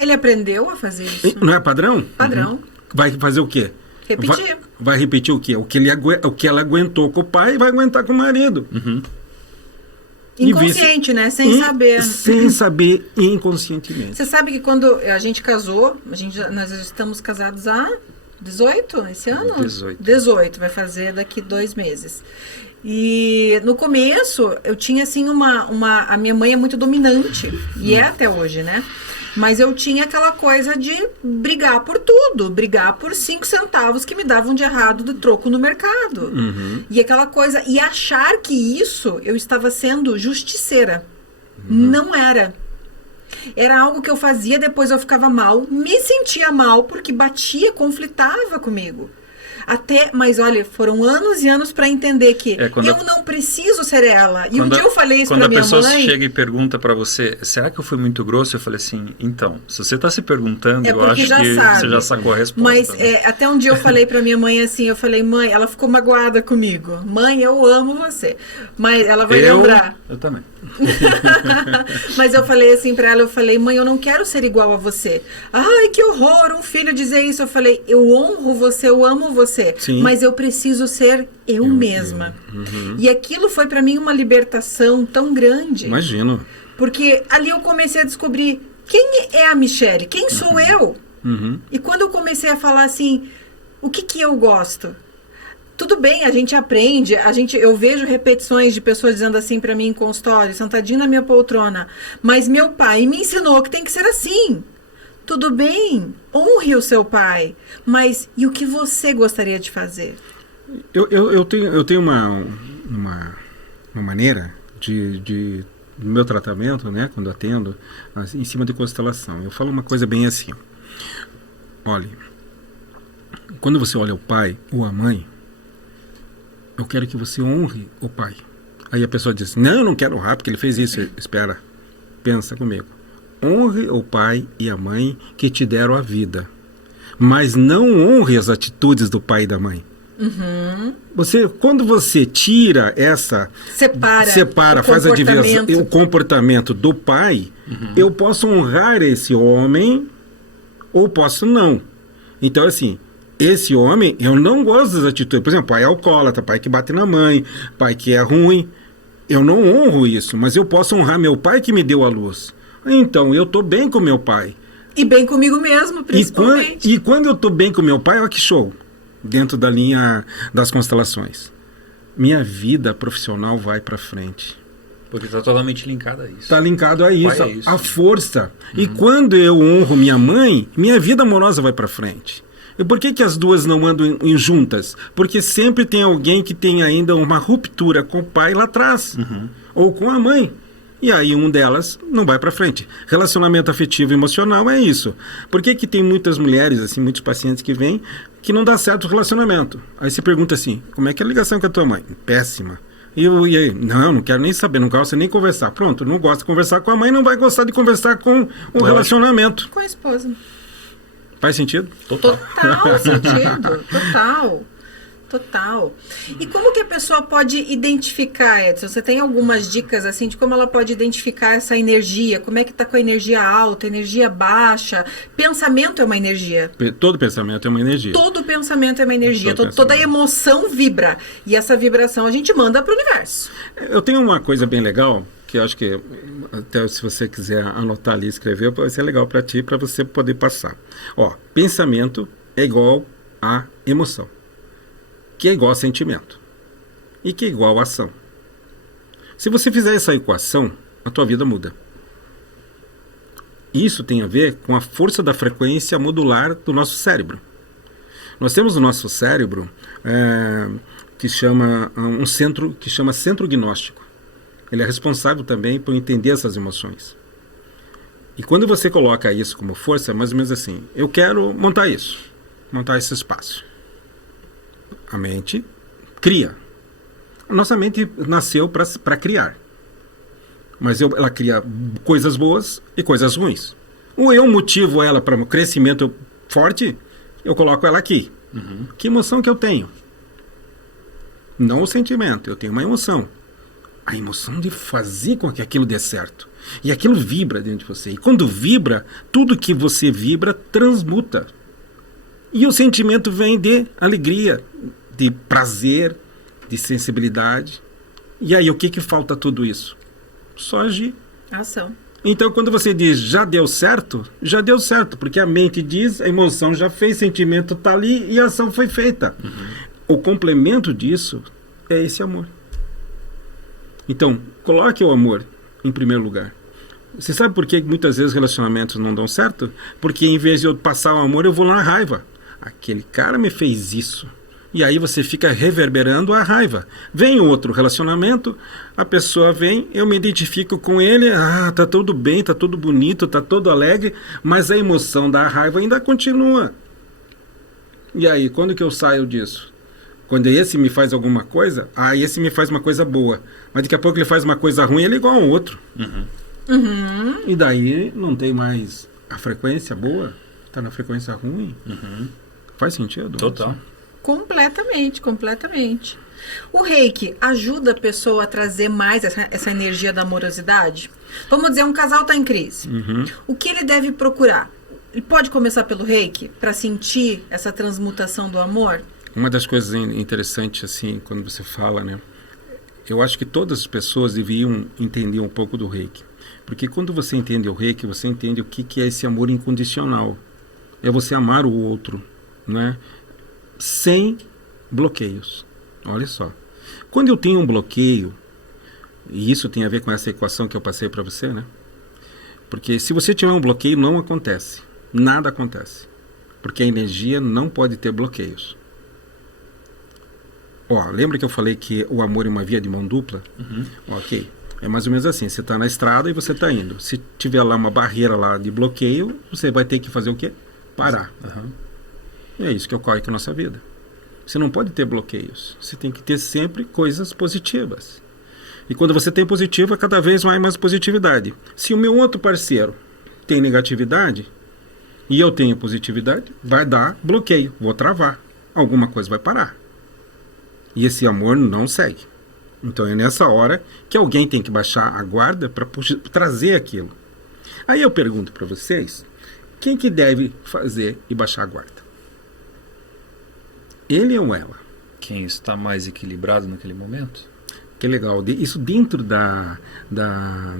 Ele aprendeu a fazer isso. Não é padrão? Padrão. Vai fazer o quê? Repetir. Vai repetir o quê? O que ela aguentou com o pai, vai aguentar com o marido. Inconsciente, né? Sem saber. Sem saber, inconscientemente. Você sabe que quando a gente casou, nós estamos casados há 18 esse ano? 18. Vai fazer daqui 2 meses. E no começo, eu tinha assim a minha mãe é muito dominante, e é até hoje, né? Mas eu tinha aquela coisa de brigar por tudo, brigar por 5 centavos que me davam de errado do troco no mercado. E aquela coisa, e achar que isso eu estava sendo justiceira. Não era. Era algo que eu fazia, depois eu ficava mal, me sentia mal porque batia, conflitava comigo. Mas olha, foram anos e anos para entender que eu não preciso ser ela. E um dia eu falei isso pra minha mãe. Quando a pessoa chega e pergunta para você, será que eu fui muito grosso? Eu falei assim, então, se você tá se perguntando, eu acho que você já sacou a resposta. Mas até um dia eu falei pra minha mãe assim, eu falei, mãe, ela ficou magoada comigo. Mãe, eu amo você. Mas ela vai lembrar. Eu também. Mas eu falei assim pra ela, mãe, eu não quero ser igual a você. Ai, que horror, um filho dizer isso. Eu falei, eu honro você, eu amo você. Sim. Mas eu preciso ser eu mesma. E aquilo foi pra mim uma libertação tão grande. Imagino. Porque ali eu comecei a descobrir quem é a Michele, quem sou eu. E quando eu comecei a falar assim, o que eu gosto? Tudo bem, a gente aprende, eu vejo repetições de pessoas dizendo assim pra mim em consultório, sentadinho na minha poltrona, mas meu pai me ensinou que tem que ser assim. Tudo bem, honre o seu pai, mas e o que você gostaria de fazer? Eu tenho uma maneira no meu tratamento, né, quando atendo, em cima de constelação. Eu falo uma coisa bem assim. Olha, quando você olha o pai ou a mãe, eu quero que você honre o pai. Aí a pessoa diz, não, eu não quero honrar porque ele fez isso. Espera, pensa comigo. Honre o pai e a mãe que te deram a vida. Mas não honre as atitudes do pai e da mãe. Quando você tira essa... Separa, faz a divisão, o comportamento do pai, eu posso honrar esse homem ou posso não. Então, assim... Esse homem, eu não gosto das atitudes. Por exemplo, pai é alcoólatra, pai que bate na mãe, pai que é ruim. Eu não honro isso, mas eu posso honrar meu pai que me deu a luz. Então, eu estou bem com meu pai. E bem comigo mesmo, principalmente. E quando eu estou bem com meu pai, olha que show. Dentro da linha das constelações. Minha vida profissional vai para frente. Porque está totalmente linkado a isso. Está linkado a isso, a força. E quando eu honro minha mãe, minha vida amorosa vai para frente. E por que as duas não andam juntas? Porque sempre tem alguém que tem ainda uma ruptura com o pai lá atrás. Ou com a mãe. E aí delas não vai para frente. Relacionamento afetivo e emocional é isso. Por que tem muitas mulheres, assim, muitos pacientes que vêm que não dá certo o relacionamento? Aí você pergunta assim, como é que é a ligação com a tua mãe? Péssima. E aí? Não quero nem saber, não gosto nem conversar. Pronto, não gosta de conversar com a mãe, não vai gostar de conversar com o relacionamento. Com a esposa. Faz sentido? Total sentido, total. Total. E como que a pessoa pode identificar, Edson? Você tem algumas dicas assim de como ela pode identificar essa energia? Como é que tá com a energia alta, energia baixa? Pensamento é uma energia. Todo pensamento é uma energia. Todo pensamento é uma energia. Todo Toda emoção vibra. E essa vibração a gente manda para o universo. Eu tenho uma coisa bem legal, que eu acho que até se você quiser anotar ali e escrever, vai ser legal para ti, para você poder passar. Ó, pensamento é igual a emoção, que é igual a sentimento, e que é igual a ação. Se você fizer essa equação, a tua vida muda. Isso tem a ver com a força da frequência modular do nosso cérebro. Nós temos o nosso cérebro que chama um centro que chama centro gnóstico. Ele é responsável também por entender essas emoções. E quando você coloca isso como força, é mais ou menos assim: eu quero montar isso, montar esse espaço. A mente cria. A nossa mente nasceu para criar. Mas ela cria coisas boas e coisas ruins. Ou eu motivo ela para um crescimento forte, eu coloco ela aqui. Uhum. Que emoção que eu tenho? Não o sentimento, eu tenho uma emoção. A emoção de fazer com que aquilo dê certo. E aquilo vibra dentro de você. E quando vibra, tudo que você vibra transmuta. E o sentimento vem de alegria, de prazer, de sensibilidade. E aí, o que falta tudo isso? Só agir. Ação. Então, quando você diz já deu certo, porque a mente diz, a emoção já fez, sentimento está ali e a ação foi feita. Uhum. O complemento disso é esse amor. Então, coloque o amor em primeiro lugar. Você sabe por que muitas vezes relacionamentos não dão certo? Porque em vez de eu passar o amor, eu vou na raiva. Aquele cara me fez isso. E aí você fica reverberando a raiva. Vem outro relacionamento, a pessoa vem, eu me identifico com ele, tá tudo bem, tá tudo bonito, tá todo alegre, mas a emoção da raiva ainda continua. E aí, quando que eu saio disso? Quando esse me faz alguma coisa, esse me faz uma coisa boa. Mas daqui a pouco ele faz uma coisa ruim, ele é igual ao outro. Uhum. Uhum. E daí não tem mais a frequência boa, está na frequência ruim. Uhum. Faz sentido? Total. Completamente, completamente. O Reiki ajuda a pessoa a trazer mais essa energia da amorosidade? Vamos dizer, um casal está em crise. Uhum. O que ele deve procurar? Ele pode começar pelo Reiki para sentir essa transmutação do amor? Uma das coisas interessantes, assim, quando você fala, né? Eu acho que todas as pessoas deviam entender um pouco do Reiki. Porque quando você entende o Reiki, você entende o que é esse amor incondicional. É você amar o outro, né? Sem bloqueios. Olha só. Quando eu tenho um bloqueio, e isso tem a ver com essa equação que eu passei para você, né? Porque se você tiver um bloqueio, não acontece. Nada acontece. Porque a energia não pode ter bloqueios. Lembra que eu falei que o amor é uma via de mão dupla? Uhum. Ok. É mais ou menos assim. Você está na estrada e você está indo. Se tiver lá uma barreira lá de bloqueio, você vai ter que fazer o quê? Parar. Uhum. É isso que ocorre com a nossa vida. Você não pode ter bloqueios. Você tem que ter sempre coisas positivas. E quando você tem positivo, é cada vez mais positividade. Se o meu outro parceiro tem negatividade e eu tenho positividade, vai dar bloqueio. Vou travar. Alguma coisa vai parar. E esse amor não segue. Então é nessa hora que alguém tem que baixar a guarda para trazer aquilo. Aí eu pergunto para vocês, quem que deve fazer e baixar a guarda? Ele ou ela? Quem está mais equilibrado naquele momento? Que legal. Isso dentro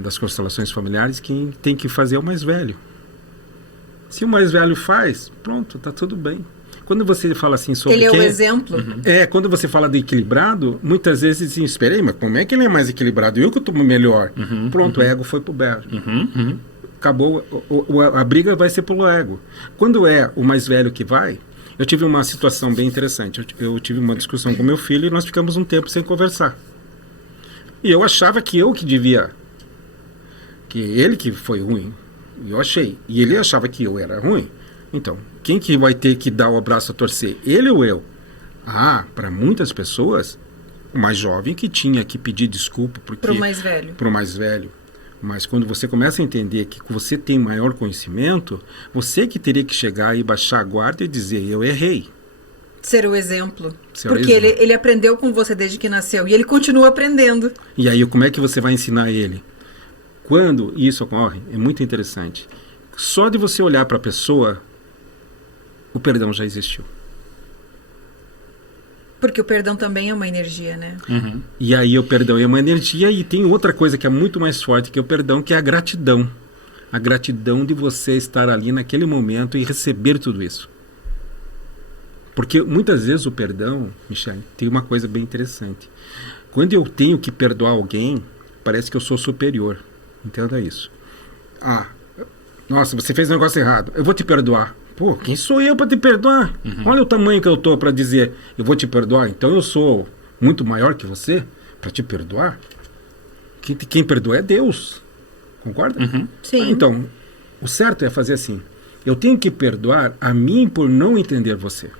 das constelações familiares, quem tem que fazer é o mais velho. Se o mais velho faz, pronto, está tudo bem. Quando você fala assim sobre... Ele é o exemplo. Uhum. Quando você fala do equilibrado, muitas vezes dizem, espera aí, mas como é que ele é mais equilibrado? Eu que estou melhor. Uhum, pronto, o ego foi pro berro. Uhum. Acabou, a briga vai ser pelo ego. Quando é o mais velho que vai... Eu tive uma situação bem interessante. Eu tive uma discussão com meu filho e nós ficamos um tempo sem conversar. E eu achava que eu que devia... Que ele que foi ruim. Eu achei. E ele achava que eu era ruim. Então, quem que vai ter que dar o abraço a torcer? Ele ou eu? Para muitas pessoas, o mais jovem que tinha que pedir desculpa. Para o mais velho. Para o mais velho. Mas quando você começa a entender que você tem maior conhecimento, você que teria que chegar e baixar a guarda e dizer, eu errei. Ser o exemplo. Ser o Porque exemplo. ele aprendeu com você desde que nasceu. E ele continua aprendendo. E aí, como é que você vai ensinar ele? Quando isso ocorre, é muito interessante. Só de você olhar para a pessoa, o perdão já existiu. Porque o perdão também é uma energia, né? Uhum. E aí o perdão é uma energia, e tem outra coisa que é muito mais forte que o perdão, que é a gratidão. A gratidão de você estar ali naquele momento e receber tudo isso. Porque muitas vezes o perdão, Michele, tem uma coisa bem interessante. Quando eu tenho que perdoar alguém, parece que eu sou superior. Entenda isso. Nossa, você fez um negócio errado, eu vou te perdoar. Pô, quem sou eu para te perdoar? Olha o tamanho que eu tô para dizer, eu vou te perdoar. Então eu sou muito maior que você para te perdoar? Quem perdoa é Deus. Concorda? Sim. Então, o certo é fazer assim. Eu tenho que perdoar a mim por não entender você.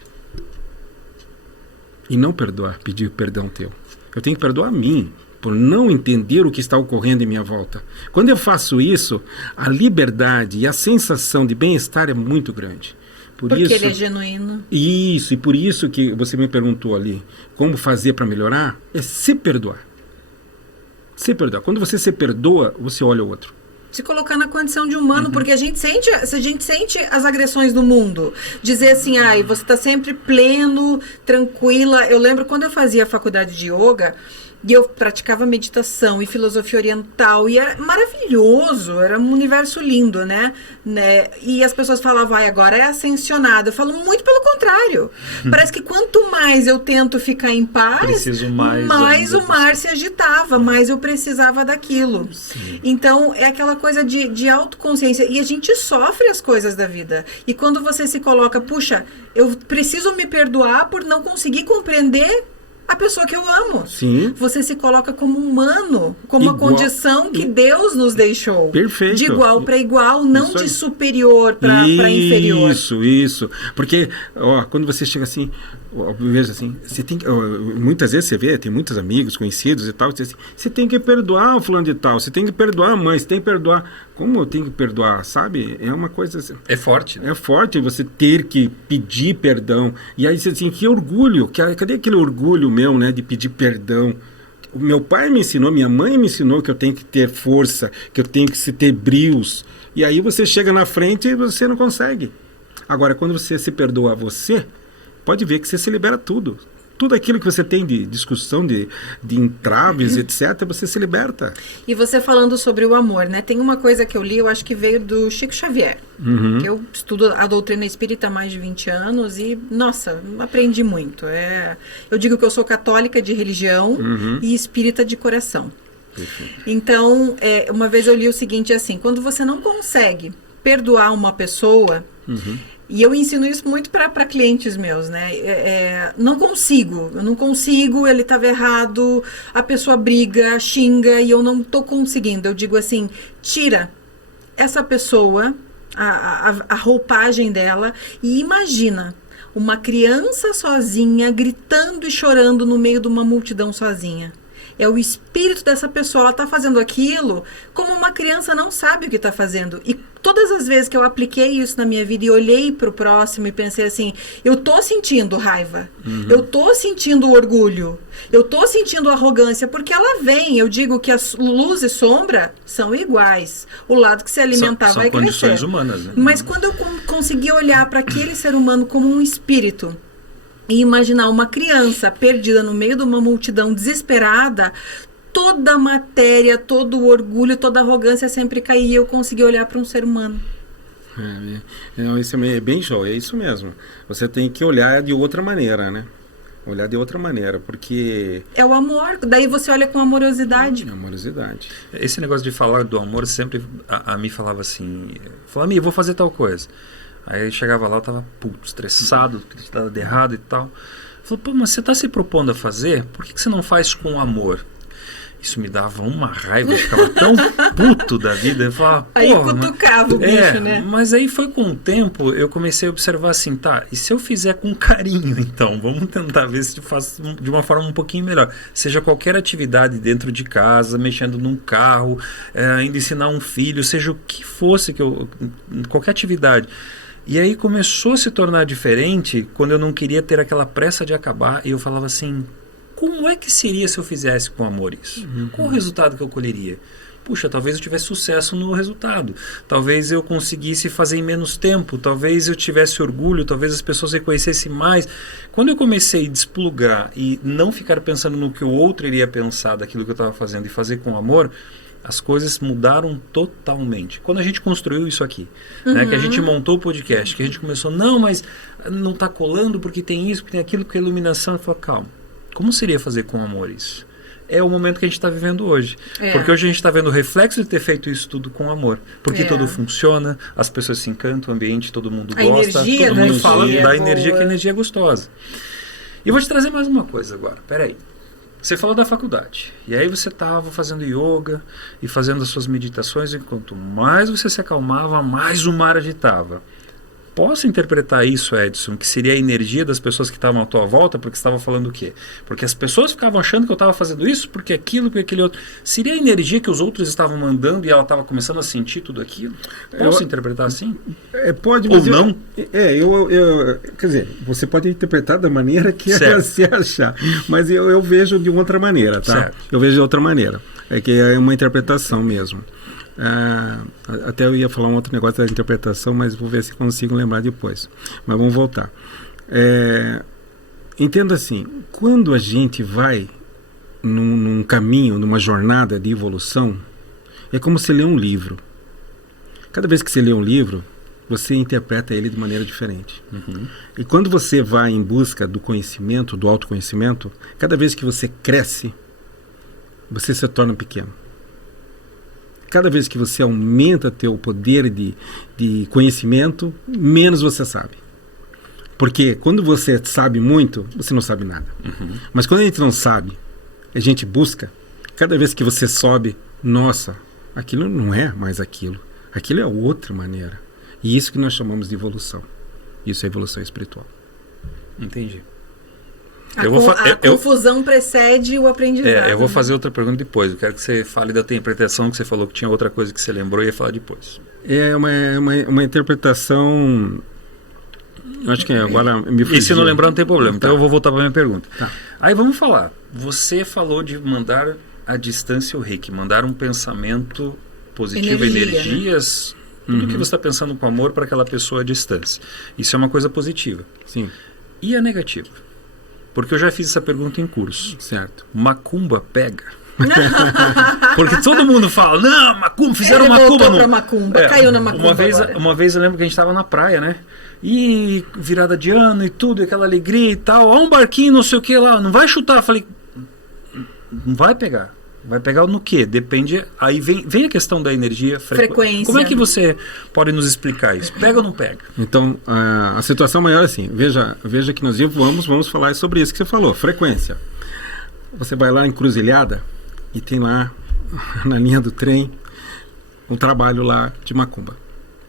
E não perdoar, pedir perdão teu. Eu tenho que perdoar a mim por não entender o que está ocorrendo em minha volta. Quando eu faço isso, a liberdade e a sensação de bem-estar é muito grande. Porque ele é genuíno. Isso, e por isso que você me perguntou ali, como fazer para melhorar, é se perdoar. Se perdoar. Quando você se perdoa, você olha o outro. Se colocar na condição de humano, porque a gente sente as agressões do mundo. Dizer assim, você está sempre pleno, tranquila. Eu lembro quando eu fazia a faculdade de yoga, e eu praticava meditação e filosofia oriental, e era maravilhoso, era um universo lindo, né? E as pessoas falavam, agora é ascensionado. Eu falo muito pelo contrário. Parece que quanto mais eu tento ficar em paz, mais o mar se agitava, mais eu precisava daquilo. Sim. Então, é aquela coisa de autoconsciência. E a gente sofre as coisas da vida. E quando você se coloca, puxa, eu preciso me perdoar por não conseguir compreender a pessoa que eu amo. Sim. Você se coloca como humano, como uma condição que Deus nos deixou. Perfeito. De igual para igual, não Isso de aí. superior para inferior. Isso. Porque, quando você chega assim, eu vejo assim, você tem que, muitas vezes você vê, tem muitos amigos, conhecidos e tal, você, assim, você tem que perdoar o fulano de tal, você tem que perdoar a mãe, você tem que perdoar. Como eu tenho que perdoar, sabe? É uma coisa assim, É forte, né? é forte você ter que pedir perdão. E aí você assim, que orgulho, cadê aquele orgulho meu, né, de pedir perdão? O meu pai me ensinou, minha mãe me ensinou que eu tenho que ter força, que eu tenho que ter brios. E aí você chega na frente e você não consegue. Agora, quando você se perdoa a você, pode ver que você se libera tudo. Tudo aquilo que você tem de discussão, de entraves, etc., você se liberta. E você falando sobre o amor, né? Tem uma coisa que eu li, eu acho que veio do Chico Xavier. Que eu estudo a doutrina espírita há mais de 20 anos e, nossa, aprendi muito. Eu digo que eu sou católica de religião e espírita de coração. Perfeito. Então, uma vez eu li o seguinte assim, quando você não consegue perdoar uma pessoa... E eu ensino isso muito para clientes meus, né? Eu não consigo, ele estava errado, a pessoa briga, xinga e eu não estou conseguindo. Eu digo assim, tira essa pessoa, a roupagem dela e imagina uma criança sozinha gritando e chorando no meio de uma multidão sozinha. É o espírito dessa pessoa, ela está fazendo aquilo como uma criança não sabe o que está fazendo. E todas as vezes que eu apliquei isso na minha vida e olhei para o próximo e pensei assim, eu estou sentindo raiva, eu estou sentindo orgulho, eu estou sentindo arrogância, porque ela vem, eu digo que as luz e sombra são iguais. O lado que se alimentar vai crescer. São condições humanas, né? Mas quando eu consegui olhar para aquele ser humano como um espírito, e imaginar uma criança perdida no meio de uma multidão desesperada, toda a matéria, todo o orgulho, toda a arrogância sempre caía e eu consegui olhar para um ser humano. Isso é bem show, é isso mesmo. Você tem que olhar de outra maneira, né? Olhar de outra maneira, porque... É o amor, daí você olha com amorosidade. Amorosidade. Esse negócio de falar do amor, sempre a mim falava assim, eu vou fazer tal coisa. Aí eu chegava lá, eu tava estressado, acreditado de errado e tal. Falei, mas você tá se propondo a fazer? Por que você não faz com amor? Isso me dava uma raiva, eu ficava tão puto da vida. Eu falava, aí cutucava o bicho, né? Mas aí foi com o tempo, eu comecei a observar assim, e se eu fizer com carinho, então? Vamos tentar ver se eu faço de uma forma um pouquinho melhor. Seja qualquer atividade dentro de casa, mexendo num carro, ainda ensinar um filho, seja o que fosse, qualquer atividade. E aí começou a se tornar diferente quando eu não queria ter aquela pressa de acabar e eu falava assim, como é que seria se eu fizesse com amor isso? Qual o resultado que eu colheria? Puxa, talvez eu tivesse sucesso no resultado, talvez eu conseguisse fazer em menos tempo, talvez eu tivesse orgulho, talvez as pessoas reconhecessem mais. Quando eu comecei a desplugar e não ficar pensando no que o outro iria pensar daquilo que eu estava fazendo e fazer com amor, as coisas mudaram totalmente. Quando a gente construiu isso aqui, né, que a gente montou o podcast, que a gente começou, não, mas não está colando porque tem isso, porque tem aquilo, porque a iluminação, eu falei, calma, como seria fazer com amor isso? É o momento que a gente está vivendo hoje. Porque hoje a gente está vendo o reflexo de ter feito isso tudo com amor. Porque tudo funciona, as pessoas se encantam, o ambiente, todo mundo gosta, todo mundo fala da energia, que a energia é gostosa. E vou te trazer mais uma coisa agora, peraí. Você falou da faculdade, e aí você estava fazendo yoga e fazendo as suas meditações, e quanto mais você se acalmava, mais o mar agitava. Posso interpretar isso, Edson, que seria a energia das pessoas que estavam à tua volta, porque você estava falando o quê? Porque as pessoas ficavam achando que eu estava fazendo isso, porque aquilo, porque aquele outro. Seria a energia que os outros estavam mandando e ela estava começando a sentir tudo aquilo? Posso interpretar assim? Pode, ou não? Quer dizer, você pode interpretar da maneira que você achar, mas eu vejo de outra maneira, tá? Certo. Eu vejo de outra maneira. É que é uma interpretação mesmo. Até eu ia falar um outro negócio da interpretação, mas vou ver se consigo lembrar depois. Mas vamos voltar. Entenda assim, quando a gente vai num caminho, numa jornada de evolução, é como se lê um livro. Cada vez que você lê um livro, você interpreta ele de maneira diferente. E quando você vai em busca do conhecimento, do autoconhecimento, cada vez que você cresce, você se torna pequeno. Cada vez que você aumenta teu poder de conhecimento, menos você sabe. Porque quando você sabe muito, você não sabe nada. Mas quando a gente não sabe, a gente busca, cada vez que você sobe, nossa, aquilo não é mais aquilo. Aquilo é outra maneira. E isso que nós chamamos de evolução. Isso é evolução espiritual. Entendi. A confusão precede o aprendizado. Eu vou fazer outra pergunta depois. Eu quero que você fale da tua interpretação, que você falou que tinha outra coisa que você lembrou e ia falar depois. É uma interpretação... Eu acho que agora me fugiu. E se não lembrar, não tem problema. Então eu vou voltar para a minha pergunta. Tá. Aí vamos falar. Você falou de mandar à distância o reiki, mandar um pensamento positivo, energias... Tudo que você está pensando com amor para aquela pessoa à distância. Isso é uma coisa positiva. Sim. E a negativa? Porque eu já fiz essa pergunta em curso. Certo. Macumba pega? Porque todo mundo fala, não, macumba, fizeram macumba. Pra macumba, caiu na macumba uma vez eu lembro que a gente estava na praia, né? E virada de ano e tudo, aquela alegria e tal. Ó, um barquinho, não sei o que lá, não vai chutar. Eu falei, não vai pegar. Vai pegar no quê? Depende. Aí vem a questão da energia, frequência. Como é que você pode nos explicar isso? Pega ou não pega? Então, a situação maior é assim. Veja que nós vamos falar sobre isso que você falou, frequência. Você vai lá em Cruzilhada e tem lá, na linha do trem, um trabalho lá de macumba.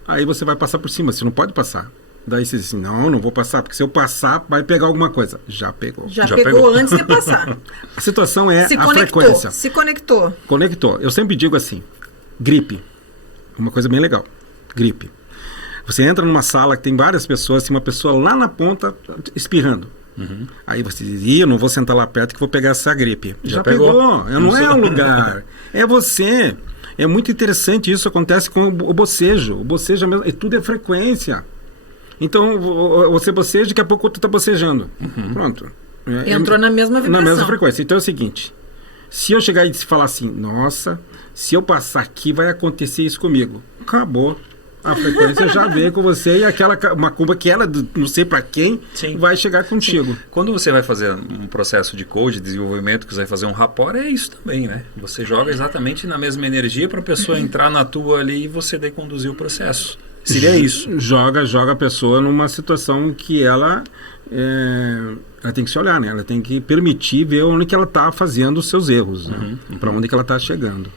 Aí você vai passar por cima, você não pode passar. Daí você diz assim, não vou passar, porque se eu passar, vai pegar alguma coisa. Já pegou. Já pegou antes de passar. A situação é a frequência. Se conectou. Conectou. Eu sempre digo assim, gripe. Uma coisa bem legal. Gripe. Você entra numa sala que tem várias pessoas, tem uma pessoa lá na ponta espirrando. Aí você diz, eu não vou sentar lá perto que vou pegar essa gripe. Já pegou. Não é o lugar. É você. É muito interessante isso. Acontece com o bocejo. O bocejo é mesmo, tudo é frequência. Então, você boceja, daqui a pouco outro está bocejando. Pronto. Entrou na mesma vibração. Na mesma frequência. Então é o seguinte, se eu chegar e falar assim, nossa, se eu passar aqui vai acontecer isso comigo. Acabou. A frequência já veio com você e aquela macumba que ela, não sei para quem, vai chegar contigo. Sim. Quando você vai fazer um processo de coach, de desenvolvimento, que você vai fazer um rapport, é isso também, né? Você joga exatamente na mesma energia para a pessoa entrar na tua ali e você daí conduzir o processo. Seria isso. Joga a pessoa numa situação que ela tem que se olhar, né? Ela tem que permitir ver onde que ela está fazendo os seus erros, né? Para onde que ela está chegando.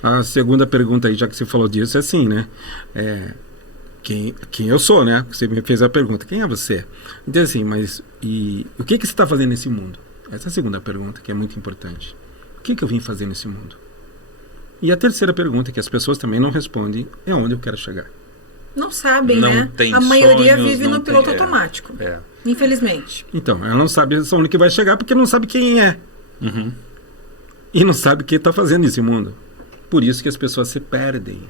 A segunda pergunta aí, já que você falou disso, é assim, né? Quem eu sou, né? Você me fez a pergunta, quem é você? Então assim, mas o que você está fazendo nesse mundo? Essa é a segunda pergunta, que é muito importante. O que eu vim fazer nesse mundo? E a terceira pergunta, que as pessoas também não respondem, é onde eu quero chegar. Não sabem, Não né? tem A maioria sonhos, vive não no piloto tem- automático. É. Infelizmente. Então, ela não sabe onde que vai chegar porque não sabe quem é. Uhum. E não sabe o que está fazendo nesse mundo. Por isso que as pessoas se perdem.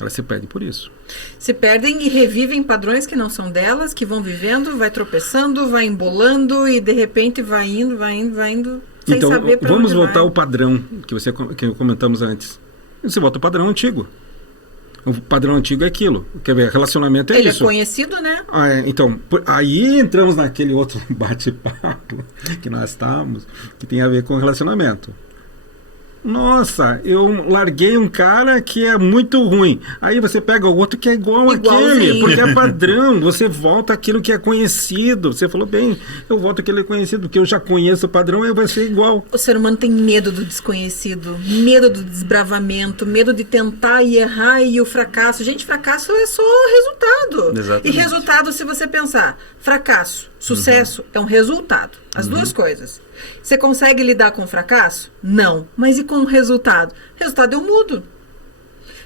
Elas se perdem por isso. Se perdem e revivem padrões que não são delas, que vão vivendo, vai tropeçando, vai embolando e de repente vai indo, sem Então, saber pra vamos onde voltar vai. ao padrão que comentamos antes. Você volta ao padrão antigo. O padrão antigo é aquilo. Quer ver? Relacionamento é Ele isso. é conhecido, né? Então, aí entramos naquele outro bate-papo que nós estávamos, que tem a ver com relacionamento. Nossa, eu larguei um cara que é muito ruim. Aí você pega o outro que é igual àquele, Igualzinho. porque é padrão. Você volta àquilo que é conhecido. Você falou bem, eu volto àquele conhecido, porque eu já conheço o padrão, aí vai ser igual. O ser humano tem medo do desconhecido, medo do desbravamento, medo de tentar e errar e o fracasso. Gente, fracasso é só resultado. Exatamente. E resultado, se você pensar, fracasso, sucesso é um resultado. As duas coisas. Você consegue lidar com o fracasso? Não. Mas e com o resultado? Resultado eu mudo.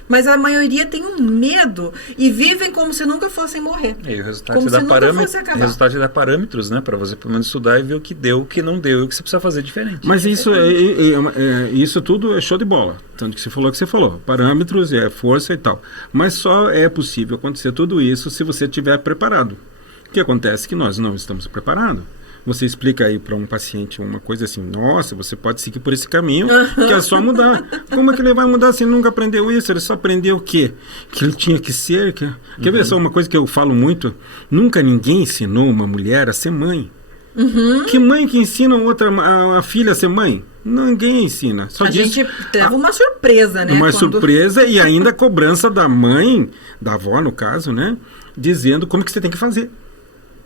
Mas a maioria tem um medo e vivem como se nunca fossem morrer. E o resultado Como te dá se nunca parâmetros, fosse acabar. resultado te dá parâmetros, né, para você pelo menos estudar e ver o que deu, o que não deu e o que você precisa fazer diferente. Mas isso, isso tudo é show de bola. Tanto que você falou o que você falou. Parâmetros, força e tal. Mas só é possível acontecer tudo isso se você estiver preparado. O que acontece é que nós não estamos preparados. Você explica aí para um paciente uma coisa assim, nossa, você pode seguir por esse caminho, que é só mudar. Como é que ele vai mudar se ele nunca aprendeu isso? Ele só aprendeu o quê? Que ele tinha que ser. Quer ver só uma coisa que eu falo muito? Nunca ninguém ensinou uma mulher a ser mãe. Que mãe que ensina a filha a ser mãe? Ninguém ensina. Só A gente teve uma surpresa, né? Uma quando- surpresa e ainda a cobrança da mãe, da avó no caso, né? Dizendo como que você tem que fazer.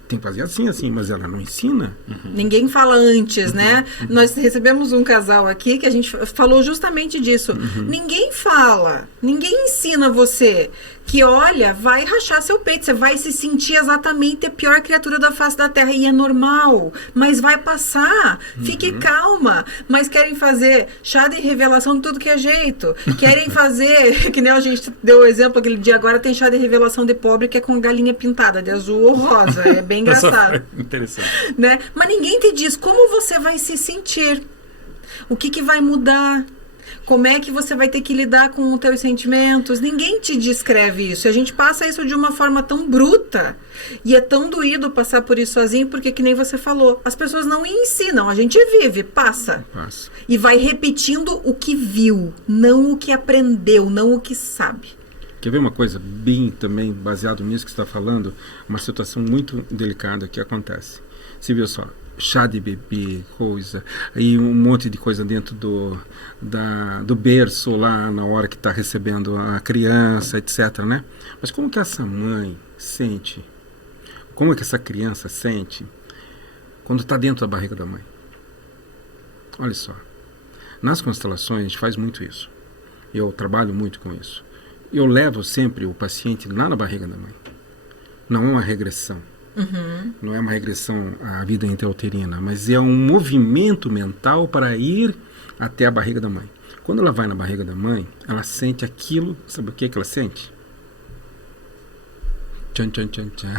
Tem que fazer assim, assim, mas ela não ensina. Ninguém fala antes, né? Nós recebemos um casal aqui que a gente falou justamente disso. Ninguém fala, ninguém ensina você que, olha, vai rachar seu peito, você vai se sentir exatamente a pior criatura da face da Terra. E é normal, mas vai passar. Fique calma. Mas querem fazer chá de revelação de tudo que é jeito. Querem fazer, que nem a gente deu o exemplo aquele dia, agora tem chá de revelação de pobre que é com galinha pintada, de azul ou rosa. É bem engraçado. Interessante. Né? Mas ninguém te diz como você vai se sentir. O que vai mudar? Como é que você vai ter que lidar com os teus sentimentos? Ninguém te descreve isso. E a gente passa isso de uma forma tão bruta. E é tão doído passar por isso sozinho, porque que nem você falou, as pessoas não ensinam. A gente vive, passa. Passa. E vai repetindo o que viu, não o que aprendeu, não o que sabe. Quer ver uma coisa bem também baseado nisso que você está falando? Uma situação muito delicada que acontece. Você viu só, chá de bebê, coisa, aí um monte de coisa dentro do berço lá na hora que está recebendo a criança, etc, né? Mas como que essa mãe sente? Como é que essa criança sente quando está dentro da barriga da mãe? Olha só, nas constelações a gente faz muito isso. Eu trabalho muito com isso. Eu levo sempre o paciente lá na barriga da mãe. Não é uma regressão. Não é uma regressão à vida intrauterina, mas é um movimento mental para ir até a barriga da mãe. Quando ela vai na barriga da mãe, ela sente aquilo, sabe o que ela sente? Tchan, tchan, tchan, tchan.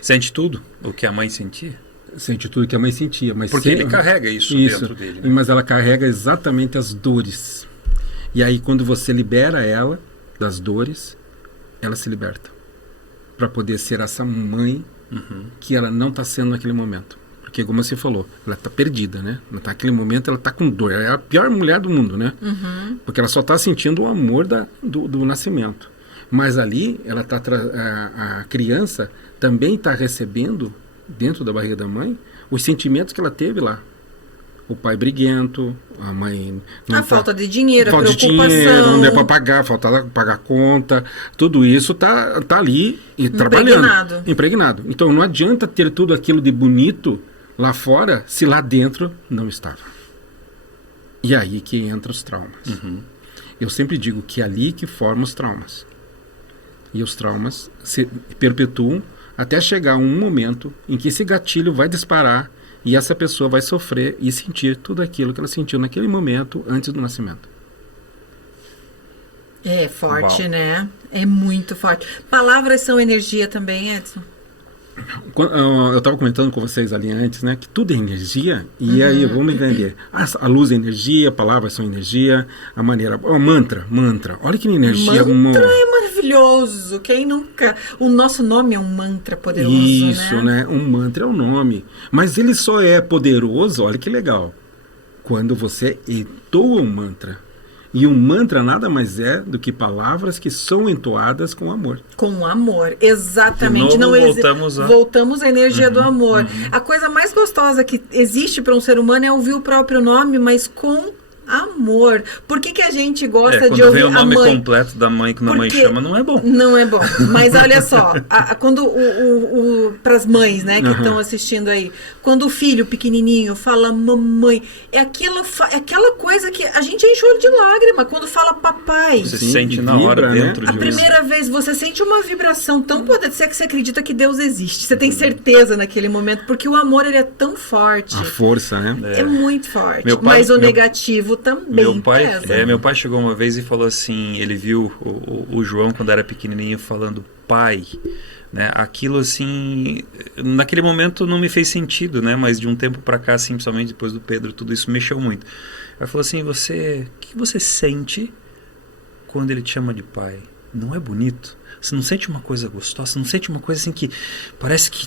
Sente tudo o que a mãe sentia? Sente tudo que a mãe sentia. Mas Porque ele carrega isso dentro dele. Né? Mas ela carrega exatamente as dores. E aí quando você libera ela das dores, ela se liberta. Para poder ser essa mãe que ela não está sendo naquele momento. Porque, como você falou, ela está perdida, né? Naquele momento ela está com dor. Ela é a pior mulher do mundo, né? Porque ela só está sentindo o amor do nascimento. Mas ali, ela tá a criança também está recebendo, dentro da barriga da mãe, os sentimentos que ela teve lá. O pai briguento, a mãe... Falta de dinheiro, falta a preocupação. de dinheiro, não der para pagar, falta pagar conta. Tudo isso tá ali e trabalhando. Impregnado. Então não adianta ter tudo aquilo de bonito lá fora se lá dentro não estava. E aí que entra os traumas. Eu sempre digo que é ali que formam os traumas. E os traumas se perpetuam até chegar um momento em que esse gatilho vai disparar e essa pessoa vai sofrer e sentir tudo aquilo que ela sentiu naquele momento antes do nascimento. É forte, Uau. né? É muito forte. Palavras são energia também, Edson? Eu estava comentando com vocês ali antes, né, que tudo é energia, e aí vamos entender. A luz é energia, palavras são energia, a maneira. Mantra. Olha que energia. Mantra é maravilhoso. Quem nunca. O nosso nome é um mantra poderoso. Isso, né? Um mantra é o nome. Mas ele só é poderoso, olha que legal, quando você entoa um mantra. E um mantra nada mais é do que palavras que são entoadas com amor. Com amor, exatamente. De novo, voltamos à energia do amor. A coisa mais gostosa que existe para um ser humano é ouvir o próprio nome, mas com amor. Por que a gente gosta de ouvir o nome a mãe completo da mãe que a mãe chama, não é bom. Não é bom. Mas olha só, quando para as mães, né, que estão assistindo aí, quando o filho pequenininho fala mamãe, é aquela coisa que a gente enche o olho de lágrima quando fala papai. Você sente na hora dentro de A primeira vez você sente uma vibração tão poderosa que você acredita que Deus existe. Você tem certeza naquele momento, porque o amor ele é tão forte. A força, né? É muito forte. Mas o negativo também pesa. Meu pai chegou uma vez e falou assim, ele viu o João quando era pequenininho falando pai, né? Aquilo assim, naquele momento não me fez sentido, né? Mas de um tempo para cá, assim, principalmente depois do Pedro, tudo isso mexeu muito. Ele falou assim, o que você sente quando ele te chama de pai? Não é bonito? Você não sente uma coisa gostosa? Você não sente uma coisa assim que parece que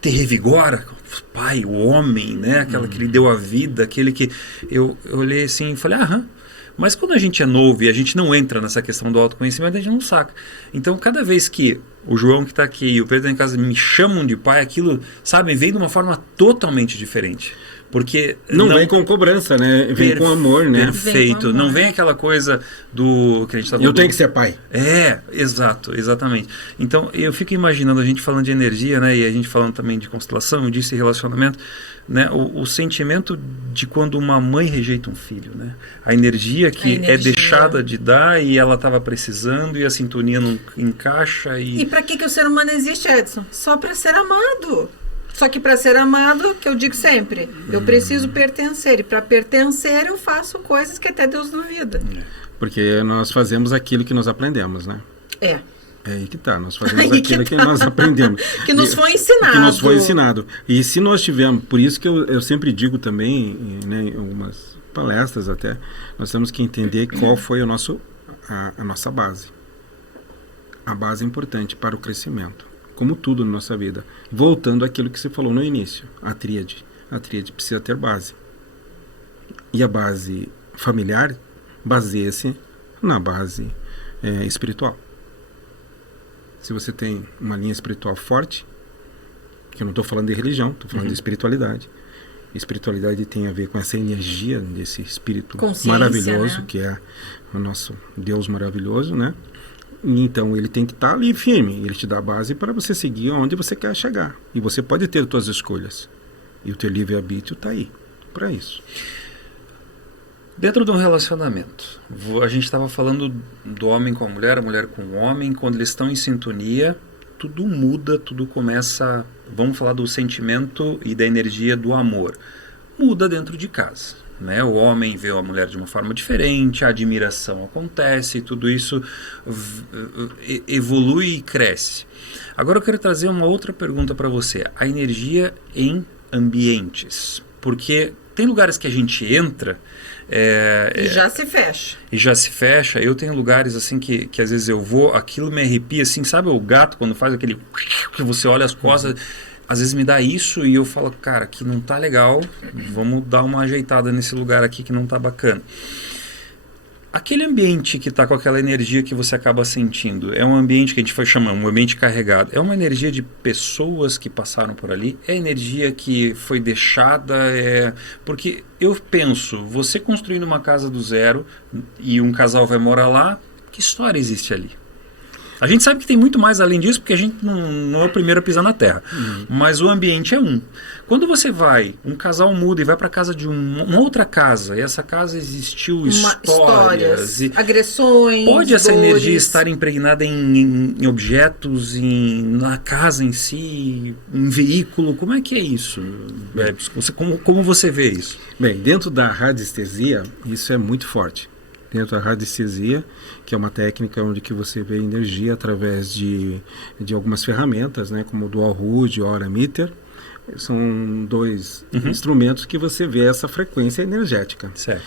te revigora? Pai, o homem, né? Aquela que lhe deu a vida, aquele que... Eu olhei assim e falei, mas quando a gente é novo e a gente não entra nessa questão do autoconhecimento, a gente não saca. Então, cada vez que o João que está aqui e o Pedro em casa me chamam de pai, aquilo, sabe, vem de uma forma totalmente diferente. Porque não vem com cobrança, né? Vem com amor, né? Perfeito. Amor. Não vem aquela coisa do que a gente está falando. Eu tenho que ser pai. Exatamente. Então, eu fico imaginando a gente falando de energia, né? E a gente falando também de constelação, disso e relacionamento, né? O sentimento de quando uma mãe rejeita um filho, né? A energia que é deixada de dar e ela estava precisando e a sintonia não encaixa. E para que o ser humano existe, Edson? Só para ser amado. Só que para ser amado, que eu digo sempre, eu preciso pertencer. E para pertencer, eu faço coisas que até Deus duvida. Porque nós fazemos aquilo que nós aprendemos, né? É aí que tá, nós fazemos aquilo que nós aprendemos. Que nos foi ensinado. Que nos foi ensinado. E se nós tivermos, por isso que eu sempre digo também, né, em algumas palestras até, nós temos que entender qual foi a nossa base. A base é importante para o crescimento. Como tudo na nossa vida. Voltando àquilo que você falou no início, a tríade. A tríade precisa ter base. E a base familiar baseia-se na base espiritual. Se você tem uma linha espiritual forte, que eu não estou falando de religião, estou falando de espiritualidade. Espiritualidade tem a ver com essa energia desse espírito maravilhoso, né? Que é o nosso Deus maravilhoso, né? Então ele tem que estar ali firme, ele te dá a base para você seguir onde você quer chegar. E você pode ter suas escolhas. E o teu livre-arbítrio está aí, para isso. Dentro de um relacionamento, a gente estava falando do homem com a mulher com o homem, quando eles estão em sintonia, tudo muda, tudo começa, vamos falar do sentimento e da energia do amor. Muda dentro de casa. Né? O homem vê a mulher de uma forma diferente, a admiração acontece, tudo isso evolui e cresce. Agora eu quero trazer uma outra pergunta para você. A energia em ambientes. Porque tem lugares que a gente entra... E já se fecha. E já se fecha. Eu tenho lugares assim que às vezes eu vou, aquilo me arrepia, assim, sabe o gato quando faz aquele... que você olha as costas... Às vezes me dá isso e eu falo, cara, aqui não tá legal, vamos dar uma ajeitada nesse lugar aqui que não tá bacana. Aquele ambiente que tá com aquela energia que você acaba sentindo, é um ambiente que a gente foi chamando, um ambiente carregado, é uma energia de pessoas que passaram por ali, é energia que foi deixada, porque eu penso, você construindo uma casa do zero e um casal vai morar lá, que história existe ali? A gente sabe que tem muito mais além disso, porque a gente não é o primeiro a pisar na Terra. Mas o ambiente é um. Quando você vai, um casal muda e vai para casa de uma outra casa, e essa casa existiu histórias agressões, pode essa dores. energia estar impregnada em objetos, na casa em si, em veículo? Como é que é isso? Como você vê isso? Bem, dentro da radiestesia, isso é muito forte. dentro da radiestesia, que é uma técnica onde que você vê energia através de algumas ferramentas, né, como o Dual Root e o Aura Meter. São 2 instrumentos que você vê essa frequência energética. Certo.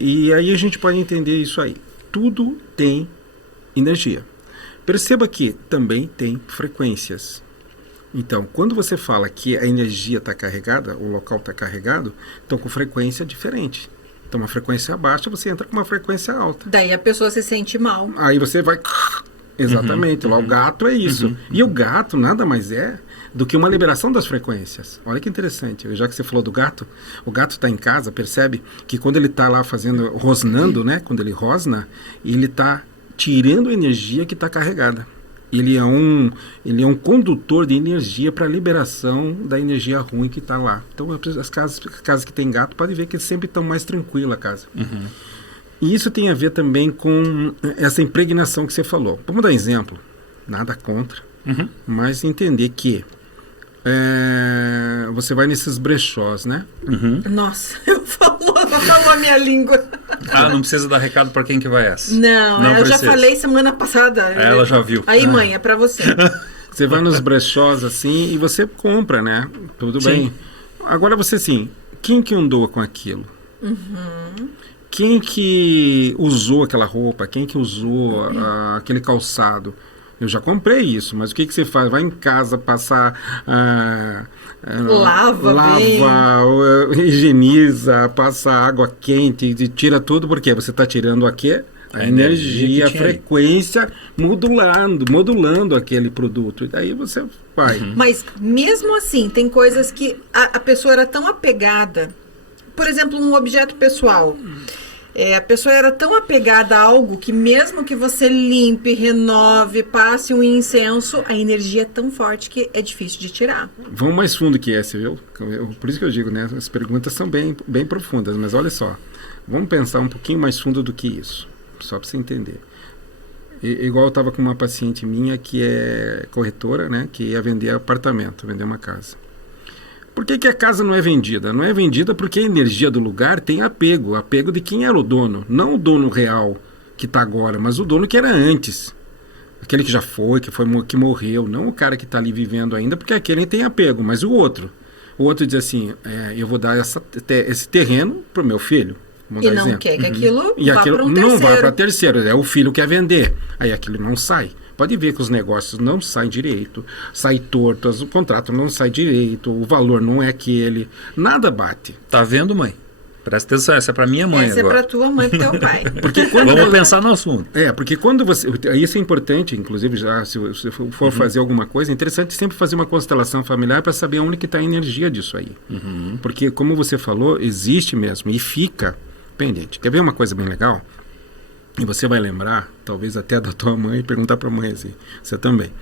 E aí a gente pode entender isso aí. Tudo tem energia. Perceba que também tem frequências. Então, quando você fala que a energia está carregada, o local está carregado, então com frequência diferente. Então, uma frequência baixa, você entra com uma frequência alta. Daí a pessoa se sente mal. Aí você vai... Exatamente, lá o gato é isso. E o gato nada mais é do que uma liberação das frequências. Olha que interessante, já que você falou do gato, o gato está em casa, percebe que quando ele está lá rosnando, né? Quando ele rosna, ele está tirando a energia que está carregada. Ele é um condutor de energia para a liberação da energia ruim que está lá. Então, as casas que tem gato, pode ver que sempre estão mais tranquilas a casa. E isso tem a ver também com essa impregnação que você falou. Vamos dar um exemplo. Nada contra, mas entender que você vai nesses brechós, né? Nossa, falou a minha língua. Não precisa dar recado para quem que vai essa. Não, eu já falei semana passada. Ela já viu. Aí, mãe, é para você. Você vai nos brechós assim e você compra, né? Tudo bem. Agora você assim, quem que andou com aquilo? Quem que usou aquela roupa? Quem que usou aquele calçado? Eu já comprei isso, mas o que você faz? Vai em casa passar... lava, higieniza, passa água quente e tira tudo, porque você está tirando aqui a energia, a frequência, modulando aquele produto. E daí você vai. Mas mesmo assim, tem coisas que a pessoa era tão apegada. Por exemplo, um objeto pessoal. A pessoa era tão apegada a algo que mesmo que você limpe, renove, passe um incenso, a energia é tão forte que é difícil de tirar. Vamos mais fundo que esse, viu? Por isso que eu digo, né? As perguntas são bem, bem profundas, mas olha só. Vamos pensar um pouquinho mais fundo do que isso, só para você entender. Igual eu estava com uma paciente minha que é corretora, né? Que ia vender apartamento, vender uma casa. Por que a casa não é vendida? Não é vendida porque a energia do lugar tem apego. Apego de quem era o dono. Não o dono real que está agora, mas o dono que era antes. Aquele que já foi, que morreu. Não o cara que está ali vivendo ainda, porque aquele tem apego. Mas o outro diz assim, eu vou dar esse terreno para o meu filho. E não exemplo. Quer que aquilo vá para um terceiro. Não vai para terceiro. É o filho que quer vender. Aí aquilo não sai. Pode ver que os negócios não saem direito, sai torto, o contrato não sai direito, o valor não é aquele, nada bate. Tá vendo, mãe? Presta atenção, essa é para minha mãe agora. Essa é para tua mãe e teu pai. Vamos pensar no assunto. Porque quando você... Isso é importante, inclusive, já, se você for fazer alguma coisa, é interessante sempre fazer uma constelação familiar para saber onde que está a energia disso aí. Porque, como você falou, existe mesmo e fica pendente. Quer ver uma coisa bem legal? E você vai lembrar, talvez até da tua mãe, e perguntar para a mãe assim, você também.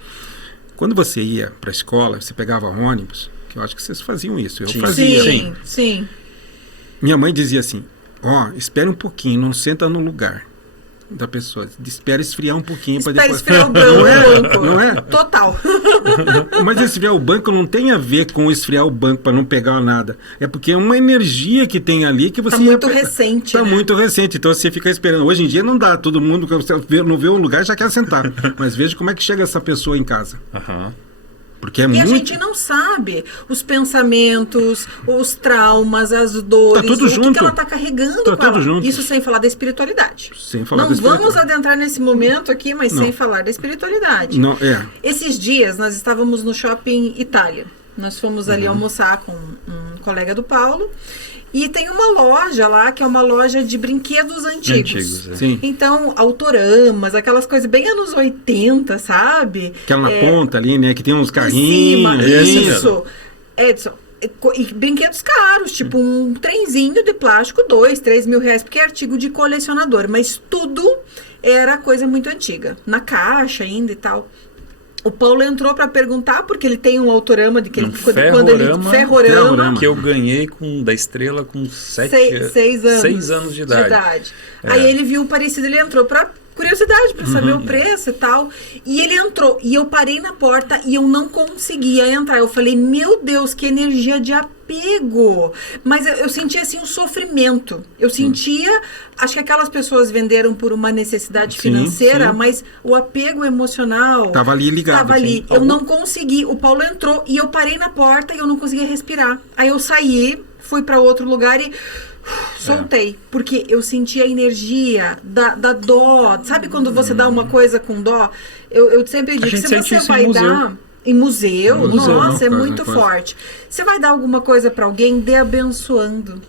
Quando você ia para a escola, você pegava ônibus, que eu acho que vocês faziam isso. Eu fazia. Sim. Minha mãe dizia assim, espere um pouquinho, não senta no lugar da pessoa. Espera esfriar um pouquinho para depois... Espera esfriar o banco. Não é? Total. Mas esfriar o banco não tem a ver com esfriar o banco para não pegar nada. É porque é uma energia que tem ali que você... Está muito recente, Está muito recente, então você fica esperando. Hoje em dia não dá, todo mundo não vê um lugar já quer sentar. Mas veja como é que chega essa pessoa em casa. Porque a gente não sabe os pensamentos, os traumas, as dores, tudo junto. Que ela está carregando com ela. Junto. Isso sem falar da espiritualidade. Não vamos adentrar nesse momento aqui, mas sem falar da espiritualidade. Esses dias nós estávamos no Shopping Itália. Nós fomos ali almoçar com um colega do Paulo. E tem uma loja lá, que é uma loja de brinquedos antigos. Sim. Então, autoramas, aquelas coisas bem anos 80, sabe? Aquela na ponta ali, né? Que tem uns carrinhos. Isso. Edson. E brinquedos caros, tipo um trenzinho de plástico, 2-3 mil reais, porque é artigo de colecionador. Mas tudo era coisa muito antiga. Na caixa ainda e tal. O Paulo entrou para perguntar, porque ele tem um autorama de que ele ferrorama que eu ganhei da Estrela com 6 anos de idade. Aí ele viu o parecido, ele entrou para curiosidade para saber o preço e tal. E ele entrou, e eu parei na porta e eu não conseguia entrar. Eu falei, meu Deus, que energia de apego. Mas eu sentia assim um sofrimento. Eu sentia, acho que aquelas pessoas venderam por uma necessidade financeira, mas o apego emocional estava ali ligado. Estava ali. Eu não consegui. O Paulo entrou e eu parei na porta e eu não conseguia respirar. Aí eu saí, fui para outro lugar e soltei, porque eu senti a energia da dó. Sabe quando você dá uma coisa com dó? Eu sempre digo, se você vai dar em museu, nossa, é muito forte. Você vai dar alguma coisa para alguém, dê abençoando.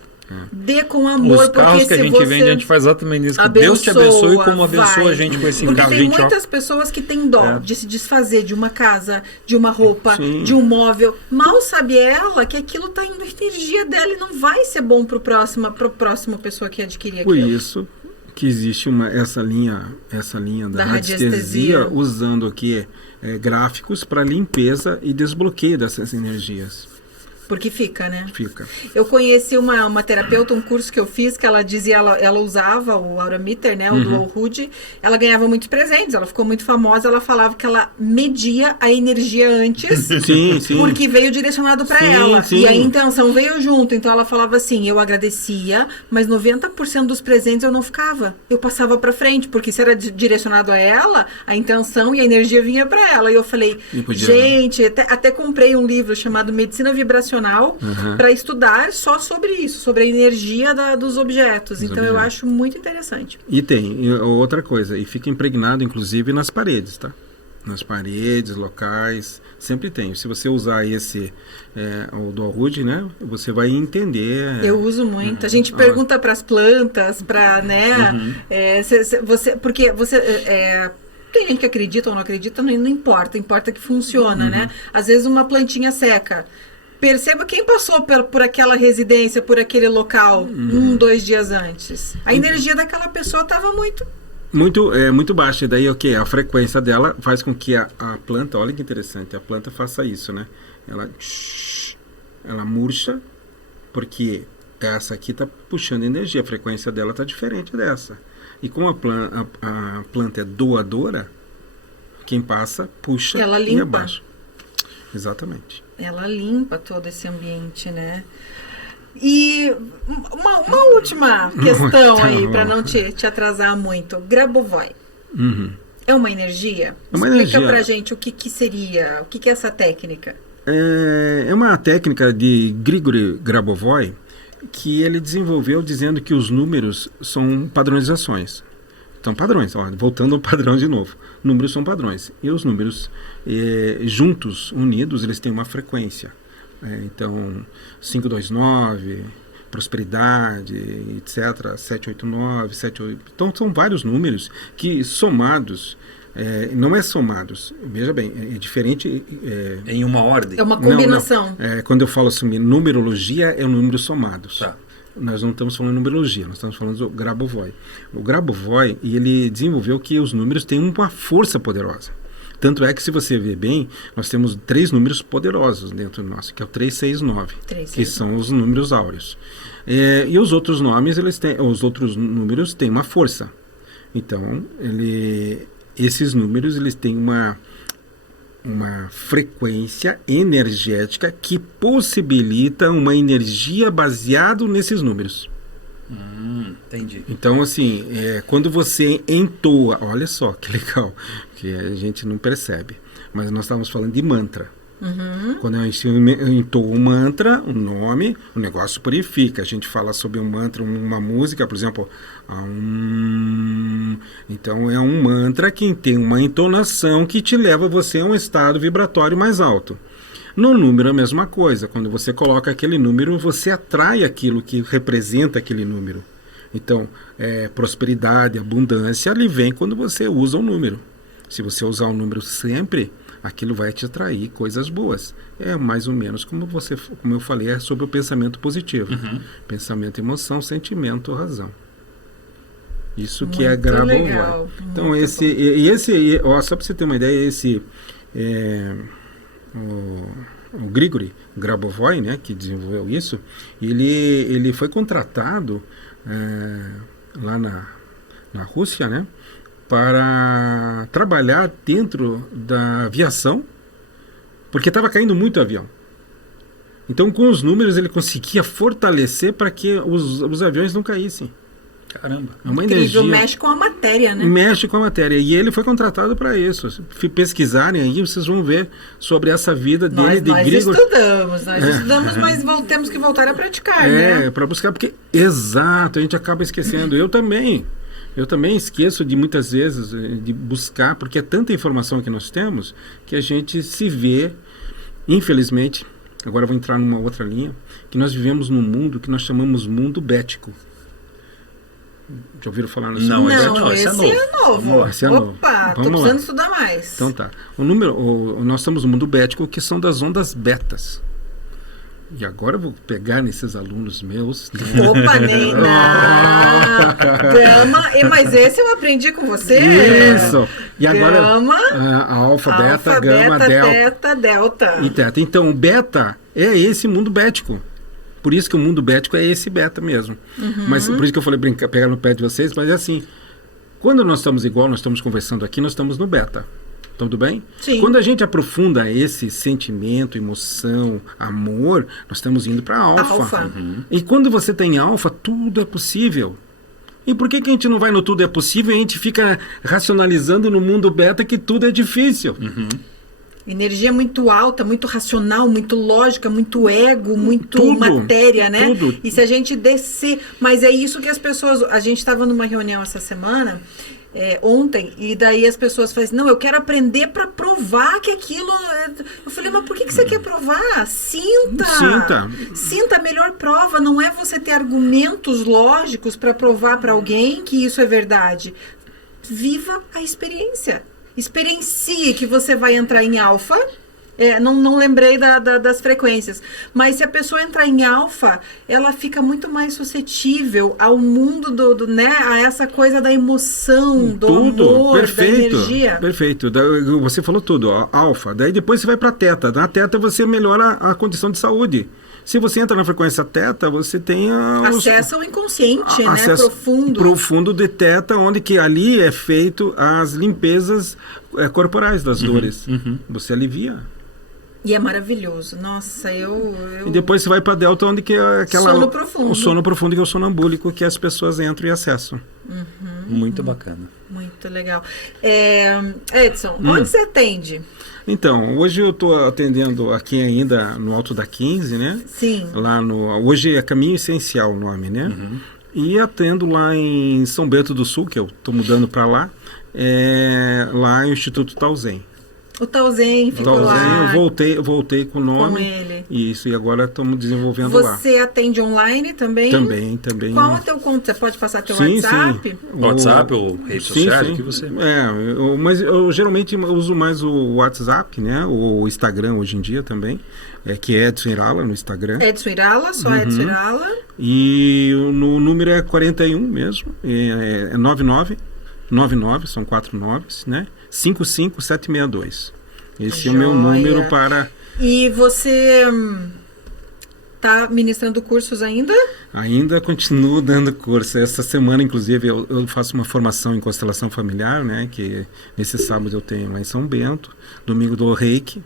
Dê com amor. Os carros que a gente vende, a gente faz exatamente isso. Deus te abençoe como abençoa a gente com esse carro. Porque tem muitas pessoas que têm dó de se desfazer de uma casa, de uma roupa, de um móvel. Mal sabe ela que aquilo está indo energia dela e não vai ser bom para a próxima pessoa que adquirir aquilo. Por isso que existe essa linha da radiestesia usando aqui gráficos para limpeza e desbloqueio dessas energias. Porque fica, né? Fica. Eu conheci uma terapeuta, um curso que eu fiz, que ela dizia, ela usava o Aura Meter, né? O Dual Hood. Ela ganhava muitos presentes, ela ficou muito famosa. Ela falava que ela media a energia antes, porque veio direcionado para ela. E a intenção veio junto. Então ela falava assim, eu agradecia, mas 90% dos presentes eu não ficava. Eu passava para frente, porque se era direcionado a ela, a intenção e a energia vinha para ela. E eu falei, gente, até comprei um livro chamado Medicina Vibracional, para estudar só sobre isso, sobre a energia dos objetos. Então eu acho muito interessante. E tem outra coisa, e fica impregnado inclusive nas paredes, tá? Nas paredes, locais, sempre tem. Se você usar o Dual Hood, né, você vai entender. Eu uso muito. A gente pergunta para as plantas, para, né, porque você tem gente que acredita ou não acredita, não importa que funciona, né? Às vezes uma plantinha seca. Perceba quem passou por aquela residência, por aquele local, 2 dias antes. A energia daquela pessoa estava muito baixa. E daí o que? A frequência dela faz com que a planta, olha que interessante, a planta faça isso, né? Ela murcha, porque essa aqui está puxando energia, a frequência dela está diferente dessa. E como a planta é doadora, quem passa, puxa e abaixa. Exatamente. Ela limpa todo esse ambiente, né? E uma última questão aí, para não te atrasar muito. Grabovoi. É uma energia? Explica pra gente o que seria, o que é essa técnica. É uma técnica de Grigory Grabovoi que ele desenvolveu dizendo que os números são padronizações. São padrões, voltando ao padrão de novo. Números são padrões. E os números juntos, unidos, eles têm uma frequência. Então, 529, prosperidade, etc. 789, 78. Então, são vários números que somados, não é somados, veja bem, é diferente. Em uma ordem. É uma combinação. Não. Quando eu falo assim, numerologia é números somados. Tá. Nós não estamos falando de numerologia, nós estamos falando do Grabovoi. O Grabovoi, ele desenvolveu que os números têm uma força poderosa. Tanto é que, se você ver bem, nós temos 3 números poderosos dentro do nosso, que é o 369, que são os números áureos. E os outros nomes, os outros números têm uma força. Então, esses números, eles têm uma frequência energética que possibilita uma energia baseada nesses números. Entendi. Então, assim, quando você entoa, olha só que legal, que a gente não percebe, mas nós estávamos falando de mantra. Quando a gente entoa um mantra, um nome, o negócio purifica. A gente fala sobre um mantra, uma música, por exemplo, então é um mantra que tem uma entonação que te leva você a um estado vibratório mais alto. No número é a mesma coisa. Quando você coloca aquele número, você atrai aquilo que representa aquele número. Então, prosperidade, abundância, ali vem quando você usa o número. Se você usar o número sempre, aquilo vai te atrair coisas boas. É mais ou menos como eu falei, é sobre o pensamento positivo. Pensamento, emoção, sentimento, razão. Isso que é Grabovoi. Então, só para você ter uma ideia, o Grigory Grabovoi, né, que desenvolveu isso, ele foi contratado lá na Rússia, né, para trabalhar dentro da aviação, porque estava caindo muito avião. Então, com os números, ele conseguia fortalecer para que os aviões não caíssem. Caramba. É uma Incrível, energia. mexe com a matéria, né? Mexe com a matéria. E ele foi contratado para isso. Se pesquisarem aí, vocês vão ver sobre essa vida dele de Grigor. Nós estudamos, mas temos que voltar a praticar, né? Para buscar, porque, exato, a gente acaba esquecendo. Eu também esqueço de muitas vezes de buscar, porque é tanta informação que nós temos, que a gente se vê, infelizmente, agora eu vou entrar numa outra linha, que nós vivemos num mundo que nós chamamos mundo bético. Já ouviram falar nisso? Não, esse é novo. Esse é novo. Opa, tô Vamos precisando lá. estudar mais. Então tá. Nós estamos no mundo bético, que são das ondas betas. E agora eu vou pegar nesses alunos meus. Né? Opa, Gama. Mas esse eu aprendi com você. Isso. E agora Gama, alfa, beta, gama, delta. Delta. E teta. Então, o beta é esse mundo bético. Por isso que o mundo bético é esse beta mesmo. Mas por isso que eu falei pegar no pé de vocês, mas é assim, quando nós estamos igual, nós estamos conversando aqui, nós estamos no beta. Tudo bem? Sim. Quando a gente aprofunda esse sentimento, emoção, amor, nós estamos indo para alfa. E quando você tem alfa, tudo é possível. E por que a gente não vai no tudo é possível e a gente fica racionalizando no mundo beta que tudo é difícil? Energia muito alta, muito racional, muito lógica, muito ego, muito matéria, né? Tudo. E se a gente descer... Mas é isso que as pessoas... A gente estava numa reunião essa semana, ontem, e daí as pessoas falam assim, não, eu quero aprender para provar que aquilo... Eu falei, mas por que você quer provar? Sinta! Sinta, a melhor prova não é você ter argumentos lógicos para provar para alguém que isso é verdade. Viva a experiência. Experiencie que você vai entrar em alfa. Não lembrei das frequências. Mas se a pessoa entrar em alfa, ela fica muito mais suscetível ao mundo né? A essa coisa da emoção, do amor, perfeito, da energia. Perfeito. Você falou tudo, ó, alfa. Daí depois você vai para teta. Na teta você melhora a condição de saúde. Se você entra na frequência teta, você tem acesso ao inconsciente, né? Profundo de teta, onde que ali é feito as limpezas corporais das dores. Você alivia. E é maravilhoso. Nossa, E depois você vai para delta, onde que é sono profundo. O sono profundo, que é o sonambúlico, que as pessoas entram e acessam. Muito bacana. Muito legal. Edson, onde você atende? Então, hoje eu estou atendendo aqui ainda no Alto da 15, né? Sim. Hoje é Caminho Essencial o nome, né? E atendo lá em São Bento do Sul, que eu estou mudando para lá, lá no Instituto Tausen. O Tausen ficou lá. Eu voltei com o nome. Com ele. Isso, e agora estamos desenvolvendo lá. Você atende online também? Também. Qual é o teu contato? Você pode passar teu WhatsApp? Sim. WhatsApp ou redes sociais? O que você... mas eu geralmente uso mais o WhatsApp, né? O Instagram hoje em dia também, que é Edson Irala no Instagram. Edson Irala, só Edson Irala. E o número é 41 mesmo, é 99, são 4 noves, né? 55762. Esse é o meu número para... E você está ministrando cursos ainda? Ainda continuo dando curso. Essa semana, inclusive, eu faço uma formação em constelação familiar, né? Que nesse sábado eu tenho lá em São Bento. Domingo do Reiki.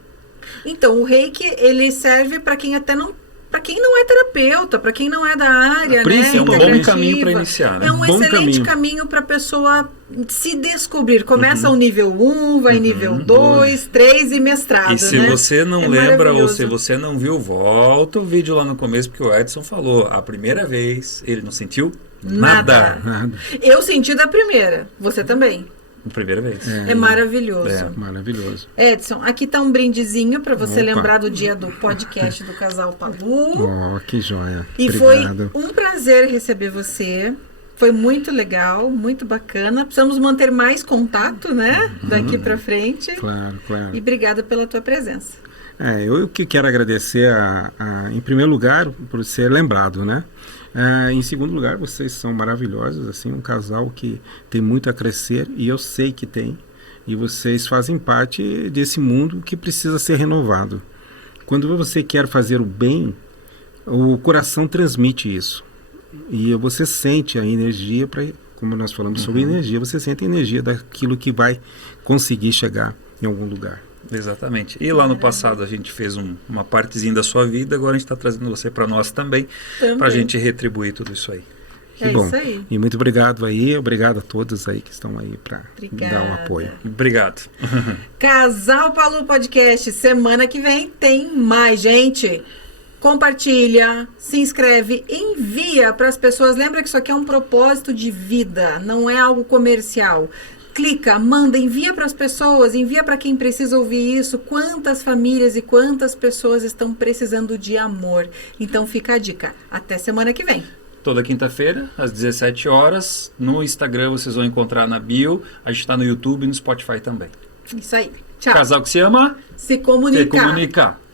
Então, o Reiki, ele serve para quem até não... Para quem não é terapeuta, para quem não é da área, né? É um bom caminho para iniciar, né? É um excelente caminho para a pessoa se descobrir. Começa o nível 1, vai nível 2, 3 e mestrado, E se você não lembra ou se você não viu, volta o vídeo lá no começo, porque o Edson falou, a primeira vez ele não sentiu nada. Eu senti da primeira, você também. Primeira vez. É maravilhoso. Maravilhoso. Edson, aqui tá um brindezinho para você lembrar do dia do podcast do Casal Palu. Que joia. E obrigado. Foi um prazer receber você. Foi muito legal, muito bacana. Precisamos manter mais contato, né? Daqui para frente. Claro. E obrigada pela tua presença. Eu que quero agradecer, em primeiro lugar, por ser lembrado, né? Em segundo lugar, vocês são maravilhosos, assim, um casal que tem muito a crescer, e eu sei que tem, e vocês fazem parte desse mundo que precisa ser renovado. Quando você quer fazer o bem, o coração transmite isso, e você sente a energia como nós falamos sobre energia, você sente a energia daquilo que vai conseguir chegar em algum lugar. Exatamente. E lá no passado a gente fez uma partezinha da sua vida, agora a gente está trazendo você para nós também. Para a gente retribuir tudo isso aí. Que bom. Isso aí. E muito obrigado aí, obrigado a todos aí que estão aí para dar um apoio. Obrigado. Casal Palu Podcast, semana que vem tem mais, gente. Compartilha, se inscreve, envia para as pessoas. Lembra que isso aqui é um propósito de vida, não é algo comercial. Clica, manda, envia para as pessoas, envia para quem precisa ouvir isso. Quantas famílias e quantas pessoas estão precisando de amor. Então fica a dica. Até semana que vem. Toda quinta-feira, às 17 horas. No Instagram vocês vão encontrar na bio. A gente está no YouTube e no Spotify também. Isso aí. Tchau. Casal que se ama, se comunica. Se comunica.